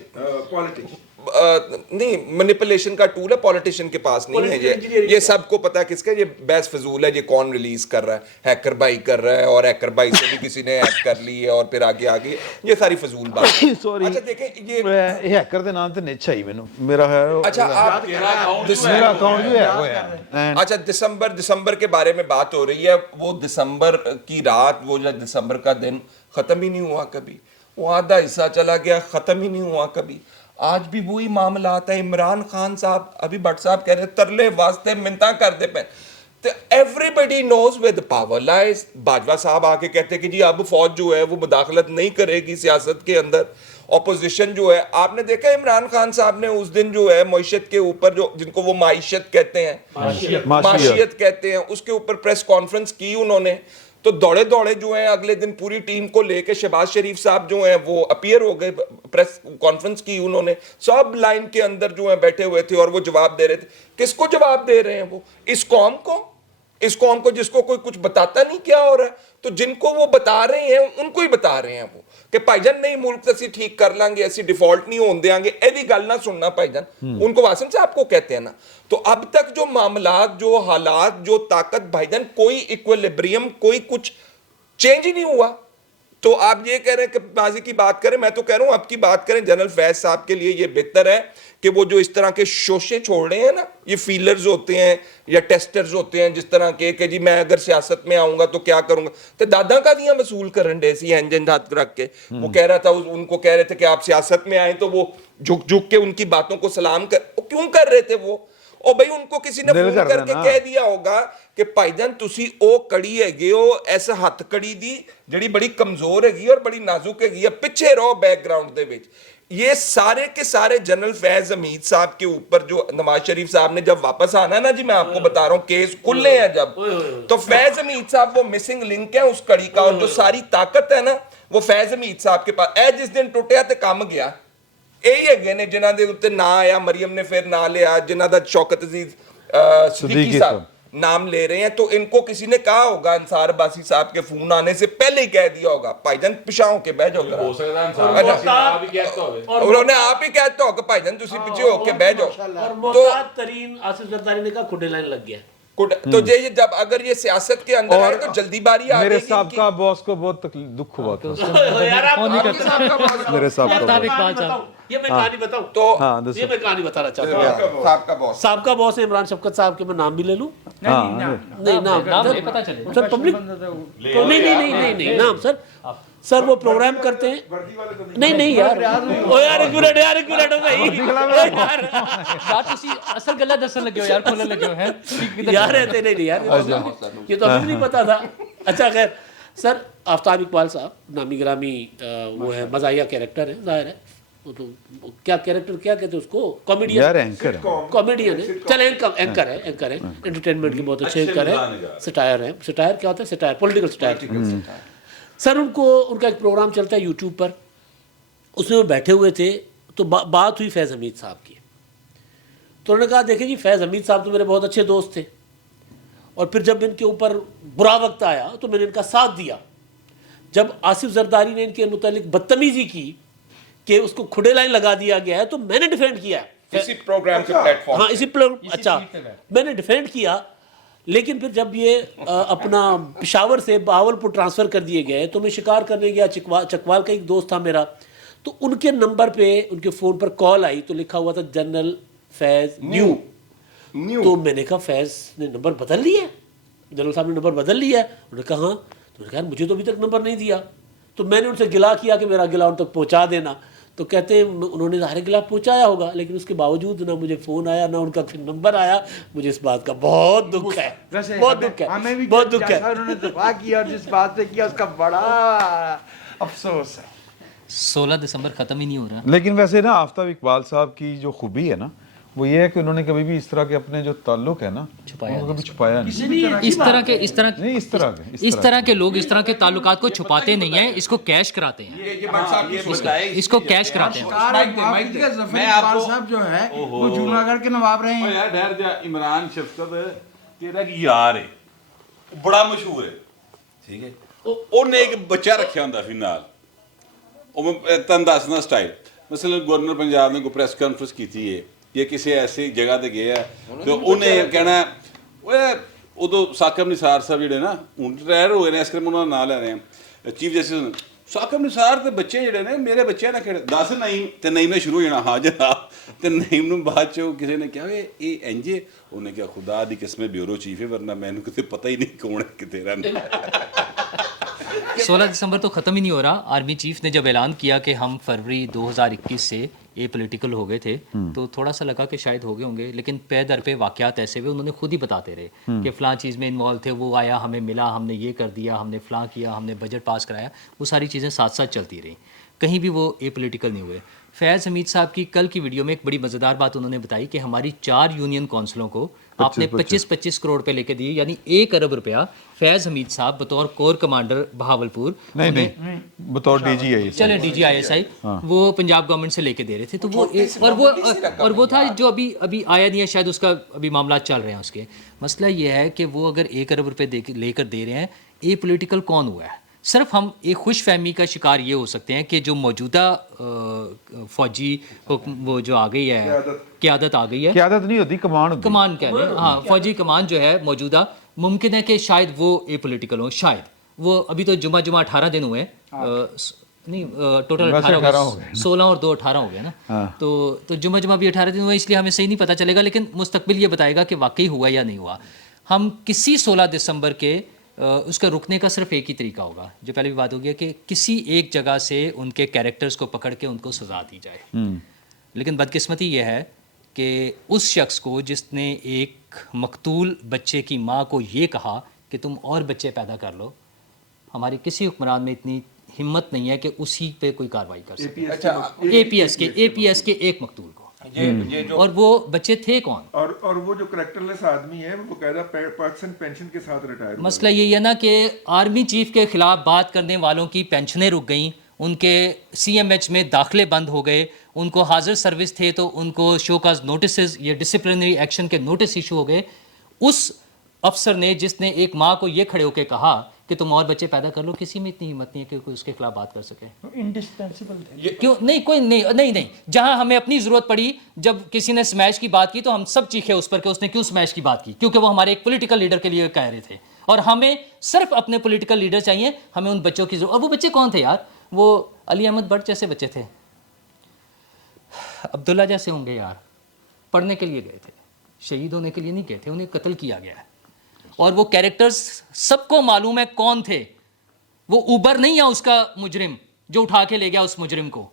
نہیں, مینیپولیشن کا ٹول ہے, پولیٹیشین کے پاس نہیں ہے. یہ سب کو پتا ہے کس کا, یہ بحث فضول ہے, یہ کون ریلیز کر رہا ہے, ہیکر بھائی کر رہا ہے, اور ہیکر بھائی سے بھی کسی نے ہیک کر لی ہے, اور پھر آگے یہ ساری فضول بات ہے. سوری اچھا دیکھیں یہ ہیکر دے نام تے نچ آئی مینوں, میرا ہے اچھا آپ میرا اکاؤنٹ جو ہے وہ ہے. اچھا دسمبر کے بارے میں بات ہو رہی ہے. وہ دسمبر کی رات, وہ جو دسمبر کا دن ختم ہی نہیں ہوا کبھی, وہ آدھا حصہ چلا گیا, ختم ہی نہیں ہوا کبھی. آج بھی وہی معاملات ہیں. عمران خان صاحب, ابھی بٹ صاحب کہہ رہے ترلے واسطے منتا کر دے پہ, تو everybody nose where the power لائز. Bajwa صاحب آ کے کہتے کہ جی اب فوج جو ہے وہ مداخلت نہیں کرے گی سیاست کے اندر, اپوزیشن جو ہے. آپ نے دیکھا عمران خان صاحب نے اس دن جو ہے معیشت کے اوپر, جو جن کو وہ معیشت کہتے ہیں, معیشت کہتے ہیں, اس کے اوپر پریس کانفرنس کی انہوں نے. تو دوڑے جو ہیں اگلے دن پوری ٹیم کو لے کے شہباز شریف صاحب جو ہیں وہ اپیئر ہو گئے, پریس کانفرنس کی انہوں نے, سب لائن کے اندر جو ہیں بیٹھے ہوئے تھے, اور وہ جواب دے رہے تھے. کس کو جواب دے رہے ہیں وہ؟ اس قوم کو جس کو کوئی کچھ بتاتا نہیں کیا ہو رہا ہے. تو جن کو وہ بتا رہے ہیں ان کو ہی بتا رہے ہیں وہ, کہ بھائی جان نہیں ملک اسی ٹھیک کر لیں گے, ایسی ڈیفالٹ نہیں ہون دیاں گے, ایسی گل نہ سننا بھائی جان. ان کو واسم صاحب کو کہتے ہیں نا. تو اب تک جو معاملات, جو حالات, جو طاقت, بھائی جان کوئی ایکویلیبریم, کوئی کچھ چینج ہی نہیں ہوا. تو آپ یہ کہہ رہے ہیں کہ ماضی کی بات کریں, میں تو کہہ رہا ہوں اب کی بات کریں. جنرل فیض صاحب کے لیے یہ بہتر ہے کہ وہ جو اس طرح کے شوشے چھوڑ رہے ہیں نا, یہ فیلرز ہوتے ہیں یا ٹیسٹرز ہوتے ہیں, جس طرح کے کہ جی میں اگر سیاست میں آؤں گا تو کیا کروں گا, تو دادا کا دیاں وصول کرن دے سی ہینجن ہاتھ رکھ کے. وہ کہہ رہا تھا, ان کو کہہ رہے تھے کہ آپ سیاست میں آئیں, تو وہ جھک کے ان کی باتوں کو سلام کیوں کر رہے تھے وہ. اور بھائی ان کو کسی نے فون کر کے کہہ دیا ہوگا کہ بھائی جان تسی او کڑی ہے ہو, ایسا ہاتھ کڑی دی جڑی بڑی کمزور ہے اور بڑی نازک ہے, پیچھے رہو بیک گراؤنڈ دے وچ. یہ سارے کے سارے جنرل فیض حمید صاحب کے اوپر, جو نواز شریف صاحب نے جب واپس آنا نا جی, میں آپ کو بتا رہا ہوں کیس کھلے ہیں جب, تو فیض حمید صاحب وہ مسنگ لنک ہے اس کڑی کا, اور جو ساری طاقت ہے نا وہ فیض حمید صاحب کے پاس. اے جس دن ٹوٹیا تے کام گیا. یہی ہے نے جنہاں دے اوتے نہ آیا, مریم نے پھر نہ لیا, جنہاں دا شوکت عزیز صدیقی صاحب نام لے رہے ہیں. تو ان کو کسی نے کہا ہوگا, انصار عباسی صاحب کے فون آنے سے پہلے ہی کہہ دیا ہوگا بھائی جان پچھاؤں کے بہ جاؤ, انہوں نے آپ ہی کہتا ہوگا بھائی جان تسی پیچھے ہو کے بہ جاؤ. اور محتاط ترین آصف زرداری نے کہا کھڈے لائن لگ گیا. تو یہ جب اگر یہ سیاست کے اندر آئے تو جلدی باری آ گئی. میرے سابقہ باس کو بہت دکھ ہوا تھا. میرے سابقہ یہ میں کہانی بتاؤں, تو یہ میں کہانی بتانا چاہتا ہوں. صاحب کا باس ہے عمران شفقت صاحب کے, میں نام بھی لے لوں. نہیں نام پتا چلے سر, پبلک نہیں نام سر وہ پروگرام کرتے ہیں. نہیں یار ایک منٹ ہو گئی یار تسی اصل گلا دسن لگے ہو یار, کھولن لگے ہو ہیں یار رہتے نہیں یار, یہ تو ابھی نہیں پتا تھا. اچھا خیر سر, آفتاب اقبال صاحب نامی گرامی, وہ ہے مزاحیہ کیریکٹر ہے, ظاہر ہے وہ تو کیا کیریکٹر کیا کہتے ہیں اس کو, کامیڈین ہے, چل اینکر ہے, انٹرٹینمنٹ کے بہت اچھے اینکر ہے. سٹائر ہے, سٹائر کیا ہوتا ہے, سٹائر پولیٹیکل سٹائر. سر ان کا ایک پروگرام چلتا ہے یوٹیوب پر, اس میں وہ بیٹھے ہوئے تھے, تو بات ہوئی فیض حمید صاحب کی. تو انہوں نے کہا دیکھیں جی فیض حمید صاحب تو میرے بہت اچھے دوست تھے, اور پھر جب ان کے اوپر برا وقت آیا تو میں نے ان کا ساتھ دیا. جب آصف زرداری نے ان کے متعلق بدتمیزی کی کہ اس کو کھڈے لائن لگا دیا گیا ہے, تو میں نے ڈیفینڈ کیا ہے اسی پروگرام کے پلیٹ فارم. ہاں اسی اچھا میں نے ڈیفینڈ کیا. لیکن پھر جب یہ اپنا پشاور سے بہاولپور ٹرانسفر کر دیے گئے, تو میں شکار کرنے گیا, چکوال کا ایک دوست تھا میرا, تو ان کے نمبر پہ ان کے فون پر کال آئی تو لکھا ہوا تھا جنرل فیض نیو. تو میں نے کہا فیض نے نمبر بدل لیا ہے, جنرل صاحب نے نمبر بدل لیا ہے. انہوں نے کہا ہاں. تو نے کہا مجھے تو ابھی تک نمبر نہیں دیا. تو میں نے ان سے گلا کیا کہ میرا گلا ان تک پہنچا دینا. تو کہتے ہیں انہوں نے ظاہر گلا پہنچایا ہوگا, لیکن اس کے باوجود نہ مجھے فون آیا نہ ان کا پھر نمبر آیا. مجھے اس بات کا بہت دکھ ہے, بہت دکھ ہے, بہت دکھ ہے. انہوں نے دفاع کیا اور جس بات سے کیا اس کا بڑا افسوس ہے. 16 دسمبر ختم ہی نہیں ہو رہا. لیکن ویسے نا آفتاب اقبال صاحب کی جو خوبی ہے نا وہ یہ ہے کہ انہوں نے کبھی بھی اس طرح کے اپنے جو تعلق ہے نا کبھی چھپایا نہیں. اس طرح کے لوگ اس طرح کے تعلقات کو چھپاتے نہیں ہیں, اس کو کیش کراتے ہیں, اس کو کیش کراتے ہیں. ظفر اقبال صاحب جو ہے وہ جوناگڑھ کے نواب رہے ہیں. یار ڈر جا, عمران شفقت تیرا کی یار ہے, بڑا مشہور ہے, ٹھیک ہے. انہیں ایک بچہ رکھا ہوں فی نال, میں تن دسنا سٹائل. مثلا گورنر پنجاب نے کوئی پریس کانفرنس کی تھی ہے یا کسی ایسی جگہ تے گیا ہے تو انہیں کہنا ادو ثاقب نثار صاحب جڑے نا ہوں ریٹائر ہو گئے نے, اس کرم انہوں نے نام لے رہے ہیں چیف جسٹس. ثاقب نثار تے بچے جڑے نے میرے بچے نہ کھڑے دس نعیم تے نعیم نے شروع ہو جانا ہاں جناب, تے نعیم نو بعد چ کسی نے کہا اے انج ہے, انہیں کہا خدا دی قسم بیورو چیف ہے ورنہ مینوں کتے پتہ ہی نہیں کون ہے کتے رہنا. 16 دسمبر تو ختم ہی نہیں ہو رہا. آرمی چیف نے جب اعلان کیا کہ ہم فروری 2021 سے اے پولیٹیکل ہو گئے تھے تو تھوڑا سا لگا کہ شاید ہو گئے ہوں گے, لیکن پے در پہ واقعات ایسے ہوئے, انہوں نے خود ہی بتاتے رہے کہ فلاں چیز میں انوالو تھے, وہ آیا ہمیں ملا, ہم نے یہ کر دیا, ہم نے فلاں کیا, ہم نے بجٹ پاس کرایا. وہ ساری چیزیں ساتھ ساتھ چلتی رہیں, کہیں بھی وہ اے پولیٹیکل نہیں ہوئے. فیض حمید صاحب کی کل کی ویڈیو میں ایک بڑی مزیدار بات انہوں نے بتائی کہ ہماری 4 یونین کونسلوں کو آپ نے 25 کروڑ پہ لے کے دیے, یعنی 1 ارب روپیہ فیض حمید صاحب بطور کور کمانڈر بہاولپور, نہیں بطور ڈی جی آئی, چلے D G I S I, وہ پنجاب گورنمنٹ سے لے کے دے رہے تھے. تو وہ اور وہ تھا جو ابھی آیا نہیں ہے, شاید اس کا ابھی معاملات چل رہے ہیں اس کے. مسئلہ یہ ہے کہ وہ اگر 1 ارب روپے لے کر دے رہے ہیں, اے پولیٹیکل کون ہوا ہے؟ صرف ہم ایک خوش فہمی کا شکار یہ ہو سکتے ہیں کہ جو موجودہ فوجی وہ جو آ گئی ہے, قیادت آ گئی ہے, قیادت نہیں ہوتی کمان کہہ لیں, ہاں فوجی کمان جو ہے موجودہ, ممکن ہے کہ شاید وہ اے پولیٹیکل ہوں. شاید وہ ابھی تو جمعہ 18 دن ہوئے, نہیں ٹوٹل 18 ہو گئے, 16 اور 2 18 ہو گئے نا, تو جمعہ بھی 18 دن ہوئے, اس لیے ہمیں صحیح نہیں پتہ چلے گا, لیکن مستقبل یہ بتائے گا کہ واقعی ہوا یا نہیں ہوا. ہم کسی 16 دسمبر کے اس کا رکنے کا صرف ایک ہی طریقہ ہوگا, جو پہلے بھی بات ہو گیا کہ کسی ایک جگہ سے ان کے کیریکٹرز کو پکڑ کے ان کو سزا دی جائے. لیکن بدقسمتی یہ ہے کہ اس شخص کو جس نے ایک مقتول بچے کی ماں کو یہ کہا کہ تم اور بچے پیدا کر لو, ہماری کسی حکمران میں اتنی ہمت نہیں ہے کہ اسی پہ کوئی کارروائی کر سکے. اے پی ایس کے ایک مقتول کو, اور وہ بچے تھے کون؟ اور وہ جو کریکٹر لیس آدمی ہے وہ باقاعدہ پاکستان پینشن کے ساتھ ریٹائر ہوا. مسئلہ یہی ہے نا کہ آرمی چیف کے خلاف بات کرنے والوں کی پینشنیں رک گئیں, ان کے سی ایم ایچ میں داخلے بند ہو گئے, ان کو حاضر سروس تھے تو ان کو شو کاز نوٹسز یا ڈسپلنری ایکشن کے نوٹس ایشو ہو گئے. اس افسر نے جس نے ایک ماں کو یہ کھڑے ہو کے کہا کہ تم اور بچے پیدا کر لو, کسی میں اتنی ہمت نہیں ہے کہ کوئی اس کے خلاف بات کر سکے. انڈسپینسیبل تھے. کیوں نہیں, کوئی نہیں, جہاں ہمیں اپنی ضرورت پڑی, جب کسی نے سمیش کی بات کی تو ہم سب چیخے اس پر کہ اس نے کیوں سمیش کی بات کی, کیونکہ وہ ہمارے ایک پولیٹیکل لیڈر کے لیے کہہ رہے تھے, اور ہمیں صرف اپنے پولیٹیکل لیڈر چاہیے, ہمیں ان بچوں کی ضرورت. اور وہ بچے کون تھے یار؟ وہ علی احمد بٹ جیسے بچے تھے, عبداللہ جیسے ہوں گے یار, پڑھنے کے لیے گئے تھے, شہید ہونے کے لیے نہیں گئے تھے, انہیں قتل کیا گیا ہے. اور وہ کیریکٹرز سب کو معلوم ہے کون تھے. وہ اوبر نہیں ہے اس کا مجرم جو اٹھا کے لے گیا اس مجرم کو,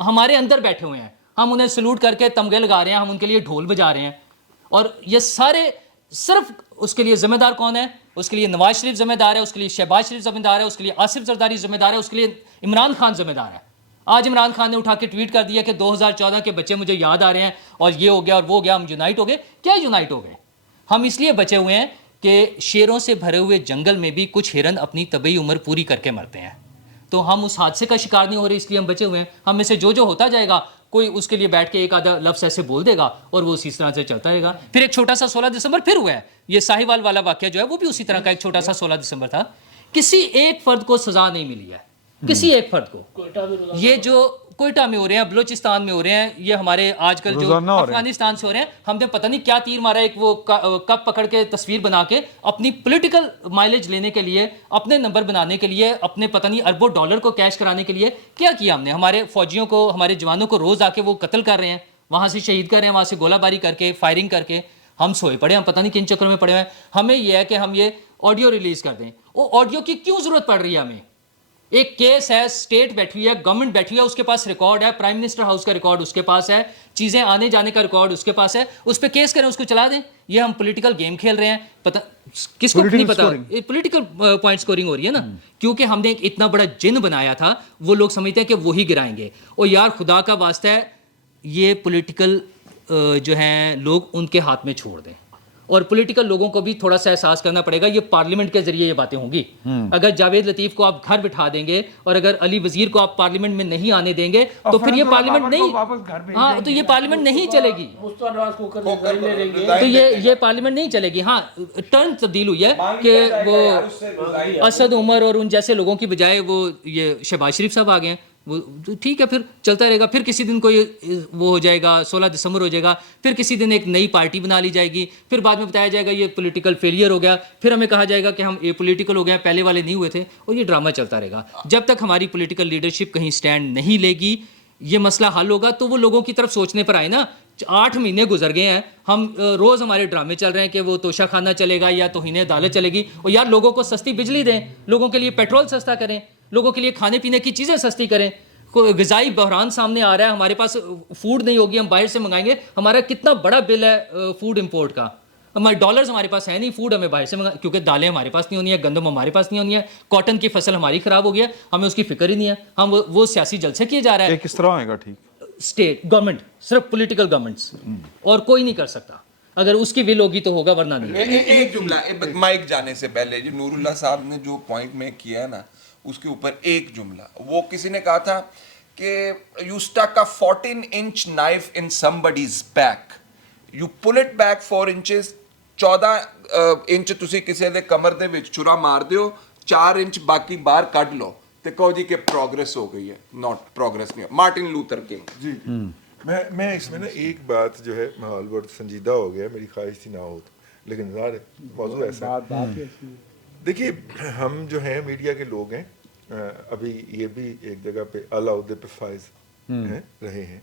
ہمارے اندر بیٹھے ہوئے ہیں, ہم انہیں سلوٹ کر کے تمغے لگا رہے ہیں, ہم ان کے لیے ڈھول بجا رہے ہیں. اور یہ سارے صرف اس کے لیے ذمہ دار کون ہے؟ اس کے لیے نواز شریف ذمہ دار ہے, اس کے لیے شہباز شریف ذمہ دار ہے, اس کے لیے آصف زرداری ذمہ دار ہے, اس کے لیے عمران خان ذمہ دار ہے. آج عمران خان نے اٹھا کے ٹویٹ کر دیا کہ 2014 کے بچے مجھے یاد آ رہے ہیں, اور یہ ہو گیا اور وہ ہو گیا, ہم یونائٹ ہو گئے. کیا یونائٹ ہو گئے؟ ہم اس لیے بچے ہوئے ہیں کہ شیروں سے بھرے ہوئے جنگل میں بھی کچھ ہرن اپنی طبعی عمر پوری کر کے مرتے ہیں. تو ہم اس حادثے کا شکار نہیں ہو رہے, اس لیے ہم بچے ہوئے ہیں. ہم میں سے جو ہوتا جائے گا, کوئی اس کے لیے بیٹھ کے ایک آدھا لفظ ایسے بول دے گا اور وہ اسی طرح سے چلتا رہے گا. پھر ایک چھوٹا سا 16 دسمبر پھر ہوا ہے, یہ ساہیوال والا واقعہ جو ہے وہ بھی اسی طرح کا ایک چھوٹا سا 16 دسمبر تھا. کسی ایک فرد کو سزا نہیں ملی ہے, کسی ایک فرد کو. یہ جو कोयटा में हो रहे हैं, बलूचिस्तान में हो रहे हैं, ये हमारे आजकल जो रोजाना हो रहे हैं। अफगानिस्तान से हो रहे हैं, हमने पता नहीं क्या तीर मारा, एक वो कप पकड़ के तस्वीर बना के अपनी पॉलिटिकल माइलेज लेने के लिए, अपने नंबर बनाने के लिए, अपने पता नहीं अरबों डॉलर को कैश कराने के लिए क्या किया हमने? हमारे फौजियों को, हमारे जवानों को रोज आके वो कत्ल कर रहे हैं, वहां से शहीद कर रहे हैं, वहां से गोलाबारी करके, फायरिंग करके। हम सोए पड़े, हम पता नहीं किन चक्करों में पड़े हुए हैं। हमें यह है कि हम ये ऑडियो रिलीज कर दें। वो ऑडियो की क्यों जरूरत पड़ रही है हमें? एक केस है, स्टेट बैठी हुई है, गवर्नमेंट बैठी हुई है, उसके पास रिकॉर्ड है, प्राइम मिनिस्टर हाउस का रिकॉर्ड उसके पास है, चीजें आने जाने का रिकॉर्ड उसके पास है, उस पर केस करें, उसको चला दें। ये हम पॉलिटिकल गेम खेल रहे हैं, पता किसको नहीं पता, पॉलिटिकल पॉइंट स्कोरिंग हो रही है ना, क्योंकि हमने एक इतना बड़ा जिन बनाया था, वो लोग समझते हैं कि वही गिराएंगे। और यार खुदा का वास्ता है, ये पॉलिटिकल जो हैं लोग उनके हाथ में छोड़ दें, और पॉलिटिकल लोगों को भी थोड़ा सा एहसास करना पड़ेगा। ये पार्लियामेंट के जरिए ये बातें होंगी। अगर जावेद लतीफ को आप घर बिठा देंगे और अगर अली वजीर को आप पार्लियामेंट में नहीं आने देंगे तो फिर ये पार्लियामेंट नहीं, हाँ तो ये पार्लियामेंट नहीं चलेगी, तो ये पार्लियामेंट नहीं चलेगी। हाँ टर्न तब्दील हुई है कि वो असद उमर और उन जैसे लोगों की बजाय वो ये शहबाज शरीफ साहब आ गए हैं। वो तो ठीक है, फिर चलता रहेगा। फिर किसी दिन कोई वो हो जाएगा, 16 दिसंबर हो जाएगा, फिर किसी दिन एक नई पार्टी बना ली जाएगी, फिर बाद में बताया जाएगा ये पॉलिटिकल फेलियर हो गया, फिर हमें कहा जाएगा कि हम ये पॉलिटिकल हो गया, पहले वाले नहीं हुए थे, और ये ड्रामा चलता रहेगा। जब तक हमारी पॉलिटिकल लीडरशिप कहीं स्टैंड नहीं लेगी, ये मसला हल होगा तो वो लोगों की तरफ सोचने पर आए ना। 8 महीने गुजर गए हैं, हम रोज़ हमारे ड्रामे चल रहे हैं कि वो तोशा खाना चलेगा या तौहीन अदालत चलेगी। और यार लोगों को सस्ती बिजली दें, लोगों के लिए पेट्रोल सस्ता करें, लोगों के लिए खाने पीने की चीज़ें सस्ती करें। कोई ग़िज़ाई बहरान सामने आ रहा है, हमारे पास फूड नहीं होगी, हम बाहर से मंगाएंगे। हमारा कितना बड़ा बिल है फूड इंपोर्ट का, हमारे डॉलर्स हमारे पास है नहीं, फूड हमें बाहर से मंगा, क्योंकि दालें हमारे पास नहीं होनी है, गंदम हमारे पास नहीं होनी है, कॉटन की फसल हमारी ख़राब हो गई है, हमें उसकी फिक्र ही नहीं है। हम वो सियासी जलसे किए जा रहा है। किस तरह आएगा? ठीक, स्टेट गवर्नमेंट, सिर्फ पॉलिटिकल गवर्नमेंट्स, और कोई नहीं कर सकता। अगर उसकी विल होगी तो होगा, वरना नहीं। एक जुमला माइक जाने से पहले, जो नूरुल्लाह साहब ने जो पॉइंट मेक किया है ना, उसके ऊपर एक जुमला, वो किसी ने कहा था कि you stuck a 14 inch knife in somebody's back, you pull it back 4 inches, 14 inch ਤੁਸੀਂ ਕਿਸੇ ਦੇ ਕਮਰ ਦੇ ਵਿੱਚ ਛੁਰਾ ਮਾਰ ਦਿਓ, 4 इंच बाकी बाहर ਕੱਢ लो, ਤੇ ਕਹੋ ਜੀ ਕਿ प्रोग्रेस हो गई है। नॉट प्रोग्रेस नहीं, मार्टिन लूथर किंग। जी मैं इसमें ना एक बात जो है, माहौल बहुत संजीदा हो गया, मेरी ख्वाहिश थी ना हो तो, लेकिन ज़ाहिर है मौजूद ऐसा। देखिए हम जो हैं मीडिया के लोग हैं, अभी ये भी एक जगह पे आला उहदे पे फाइज हैं, रहे हैं,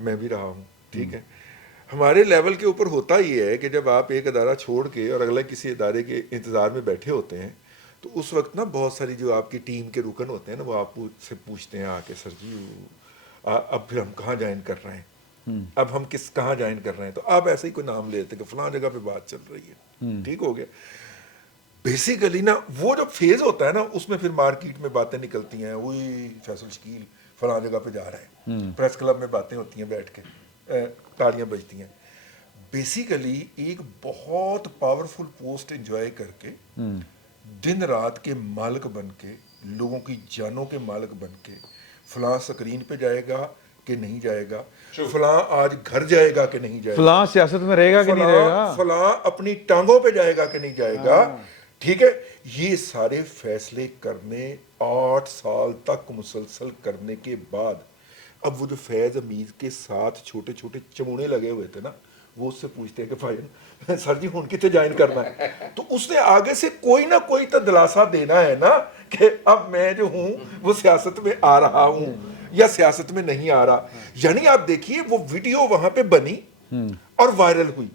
मैं भी रहा हूँ, ठीक है। हमारे लेवल के ऊपर होता ये है कि जब आप एक अदारा छोड़ के और अगले किसी अदारे के इंतज़ार में बैठे होते हैं, तो उस वक्त ना बहुत सारी जो आपकी टीम के रुकन होते हैं ना, वो आपसे पूछते हैं आके, सर जी अब फिर हम कहाँ ज्वाइन कर रहे हैं, अब हम कहाँ ज्वाइन कर रहे हैं, तो आप ऐसे ही कोई नाम ले लेते कि फलां जगह पे बात चल रही है, ठीक हो गया। बेसिकली ना वो जो फेज होता है ना, उसमें फिर मार्केट में बातें निकलती हैं, वही फैसल शकील फलां जगह पे जा रहे हैं, प्रेस क्लब में बातें होती हैं, बैठ के तालियां बजती हैं। बेसिकली एक बहुत पावरफुल पोस्ट एंजॉय करके दिन रात के मालिक बन के, लोगों की जानों के मालिक बन के, फलां स्क्रीन पे जाएगा कि नहीं जाएगा, फलां आज घर जाएगा कि नहीं जाएगा, फलां सियासत में रहेगा कि नहीं रहेगा, फलां अपनी टांगों पे जाएगा कि नहीं जाएगा, ठीक है। ये सारे फैसले करने 8 साल तक मुसलसल करने के बाद, अब वो जो फैज़ अमीज के साथ छोटे छोटे चमूने लगे हुए थे ना, वो उससे पूछते हैं कि भाई सर जी हुन कितने ज्वाइन करना है, तो उसने आगे से कोई ना कोई तो दिलासा देना है ना कि अब मैं जो हूँ वो सियासत में आ रहा हूँ या सियासत में नहीं आ रहा। यानी आप देखिए वो वीडियो वहां पे बनी और वायरल हुई,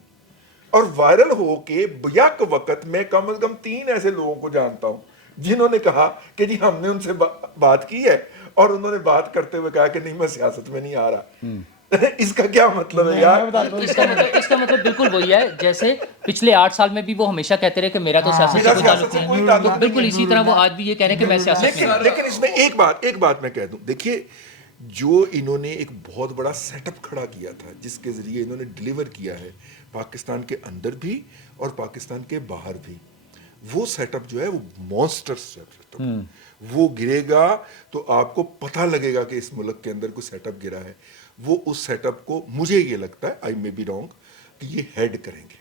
और वायरल हो के यक वक्त में कम से कम 3 ऐसे लोगों को जानता हूँ जिन्होंने कहा कि जी हमने उनसे बात की है, और उन्होंने बात करते हुए कहा कि नहीं मैं सियासत में नहीं आ रहा। इसका क्या मतलब है यार? इसका मतलब बिल्कुल वही है जैसे पिछले 8 साल में भी वो हमेशा कहते रहे कि मेरा तो सियासत से कोई ताल्लुक नहीं है, तो बिल्कुल इसी तरह वो आज भी ये कह रहे हैं कि मैं सियासत में। लेकिन इसमें एक बात मैं कह दूं, देखिए जो इन्होंने एक बहुत बड़ा सेटअप खड़ा किया था, जिसके जरिए इन्होंने डिलीवर किया है पाकिस्तान के अंदर भी और पाकिस्तान के बाहर भी, वो सेटअप जो है वो मॉन्स्टर सेटअप, वो गिरेगा तो आपको पता लगेगा कि इस मुल्क के अंदर कोई सेटअप गिरा है। वो उस सेटअप को, मुझे ये लगता है, आई मे बी रॉन्ग, कि ये हेड करेंगे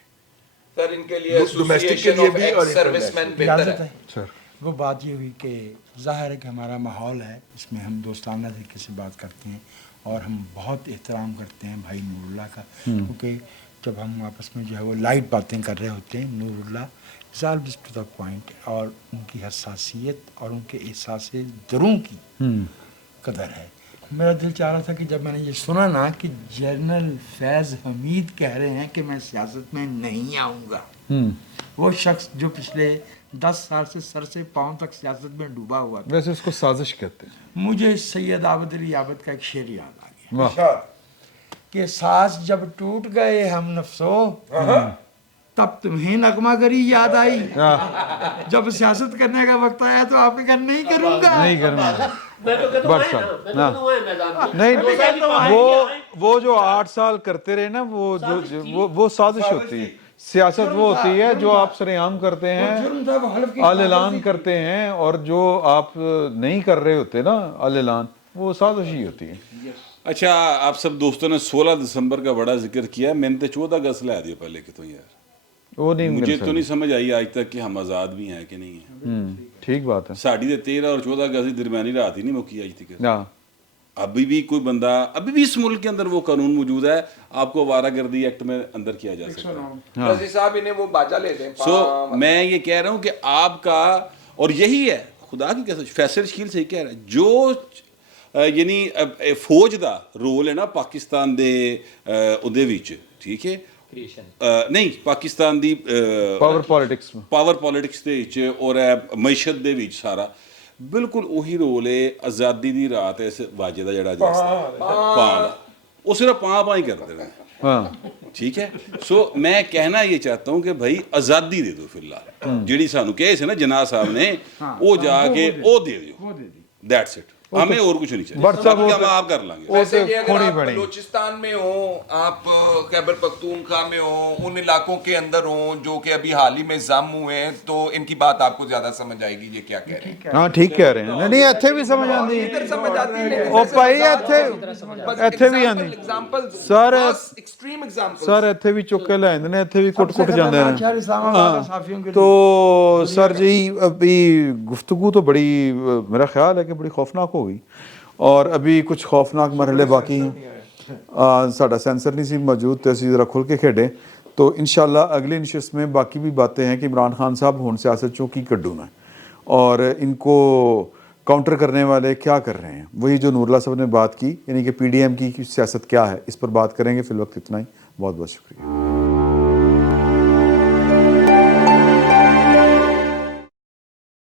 सर इनके लिए डोमेस्टिक के लिए भी और सर्विसमैन बेहतर है। वो बात ये हुई कि ज़ाहिर है कि हमारा माहौल है, इसमें हम दोस्ताना तरीके से बात करते हैं और हम बहुत एहतराम करते हैं भाई नूरुल्लाह का, क्योंकि जब हम आपस में जो है वो लाइट बातें कर रहे होते हैं, Noorullah is always to the point, और उनकी हसासियत और उनके एहसास दरों की कदर है। मेरा दिल चाह रहा था कि जब मैंने ये सुना ना कि जनरल फैज़ हमीद कह रहे हैं कि मैं सियासत में नहीं आऊँगा, वो शख्स जो पिछले 10 साल से सर से पाँव तक सियासत में डूबा हुआ था, वैसे उसको साजिश कहते हैं। मुझे सैयद आबद अली आबद का एक शेर याद आ गया वाह। कि सांस जब टूट गए हम नफ्सो तब तुम्हें नगमा गरी याद आई, जब सियासत करने का वक्त आया तो आपके घर नहीं करूँगा। नहीं करना। मैं तो कहता हूँ बस आए ना, मैं तो कहता हूँ आए मैदान में। नहीं, वो जो 8 साल करते रहे ना, वो साजिश होती है। सियासत वो होती है जो आप सरेआम करते हैं, आल ऐलान करते हैं, और जो आप नहीं कर रहे होते ना आल ऐलान, वो साजिश ही होती है। अच्छा, आप सब दोस्तों ने 16 दिसंबर का बड़ा जिक्र किया, मैंने तो 14 अगस्त ला दिया पहले कि तो यार वो नहीं मुझे मिल तो नहीं समझ आई आज तक कि हम आज़ाद भी हैं कि नहीं है। ठीक बात है। साड़ी दे 13 और 14 अगस्त की दरमियानी रात ही नहीं मुकी आज तक। हाँ, अभी भी कोई बंदा, अभी भी इस मुल्क के अंदर वो कानून मौजूद है, आपको आवारागर्दी एक्ट में अंदर किया जा सकता है। रजी साहब इन्हें वो बाजा ले दें। सो मैं ये कह रहा हूँ कि आपका, और यही है खुदा की कसम, फैसल शकील सही कह रहा है, जो यानी फौज का रोल है ना पाकिस्तान दे ਉਹਦੇ ਵਿੱਚ, ठीक है, नहीं पाकिस्तान दी पावर पॉलिटिक्स ਦੇ ਵਿੱਚ ਔਰ ਮਈਸ਼ਤ ਦੇ ਵਿੱਚ ਸਾਰਾ ਬਿਲਕੁਲ ਉਹੀ ਰੋਲ ਹੈ। ਆਜ਼ਾਦੀ ਦੀ ਰਾਤ ਇਸ ਵਾਜੇ ਦਾ ਜਿਹੜਾ ਪਾਂ ਉਹ ਸਿਰਫ ਪਾਂ ਹੀ ਕਰਦੇ ਨੇ। हाँ, ठीक है। सो मैं कहना ये चाहता हूँ कि भाई आज़ादी दे दो फिलहाल, ਜਿਹੜੀ ਸਾਨੂੰ ਕਹੇ ਸੀ ਨਾ ਜਨਾਬ ਸਾਹਿਬ ਨੇ, ਉਹ ਜਾ ਕੇ ਉਹ ਦੇ ਦਿਓ, दैट्स इट, हमें और कुछ नहीं चाहिए, बाकी हम आप कर लेंगे। वैसे कि अगर आप बलूचिस्तान में हो, आप खैबर पख्तूनख्वा में हो, उन इलाकों के अंदर हो जो कि अभी हाल ही में जम हुए हैं, तो इनकी बात आपको ज्यादा समझ आएगी ये क्या कह रहे हैं। हाँ ठीक कह रहे हैं। नहीं, ਇੱਥੇ ਵੀ ਸਮਝ ਆਉਂਦੀ इधर समझ आती है, ਉਹ ਭਾਈ ਇੱਥੇ ਵੀ ਆਉਂਦੀ examples sir, extreme examples. Sir ਇੱਥੇ ਵੀ ਚੁੱਕ ਕੇ ਲੈ ਜਾਂਦੇ ਨੇ, ਇੱਥੇ ਵੀ ਕੁੱਟ ਜਾਂਦੇ ਨੇ। शहर इस्लामाबाद और साफियों के तो सर जी अभी गुफ्तगू तो बड़ी, मेरा ख्याल है कि बड़ी खौफनाक हो गई, और अभी कुछ खौफनाक मरहले बाकी हैं। साडा सेंसर नहीं सी मौजूद तो असीं ज़रा खुल के खेडें, तो इंशाल्लाह अगली नशिस्त में बाकी भी बातें हैं कि इमरान खान साहब हुण सियासत चों की कड्डूना है और इनको काउंटर करने वाले क्या कर रहे हैं। वही जो नूरुल्लाह साहब ने बात की, यानी कि PDM की सियासत क्या है, इस पर बात करेंगे। फिल वक्त इतना ही, बहुत बहुत शुक्रिया।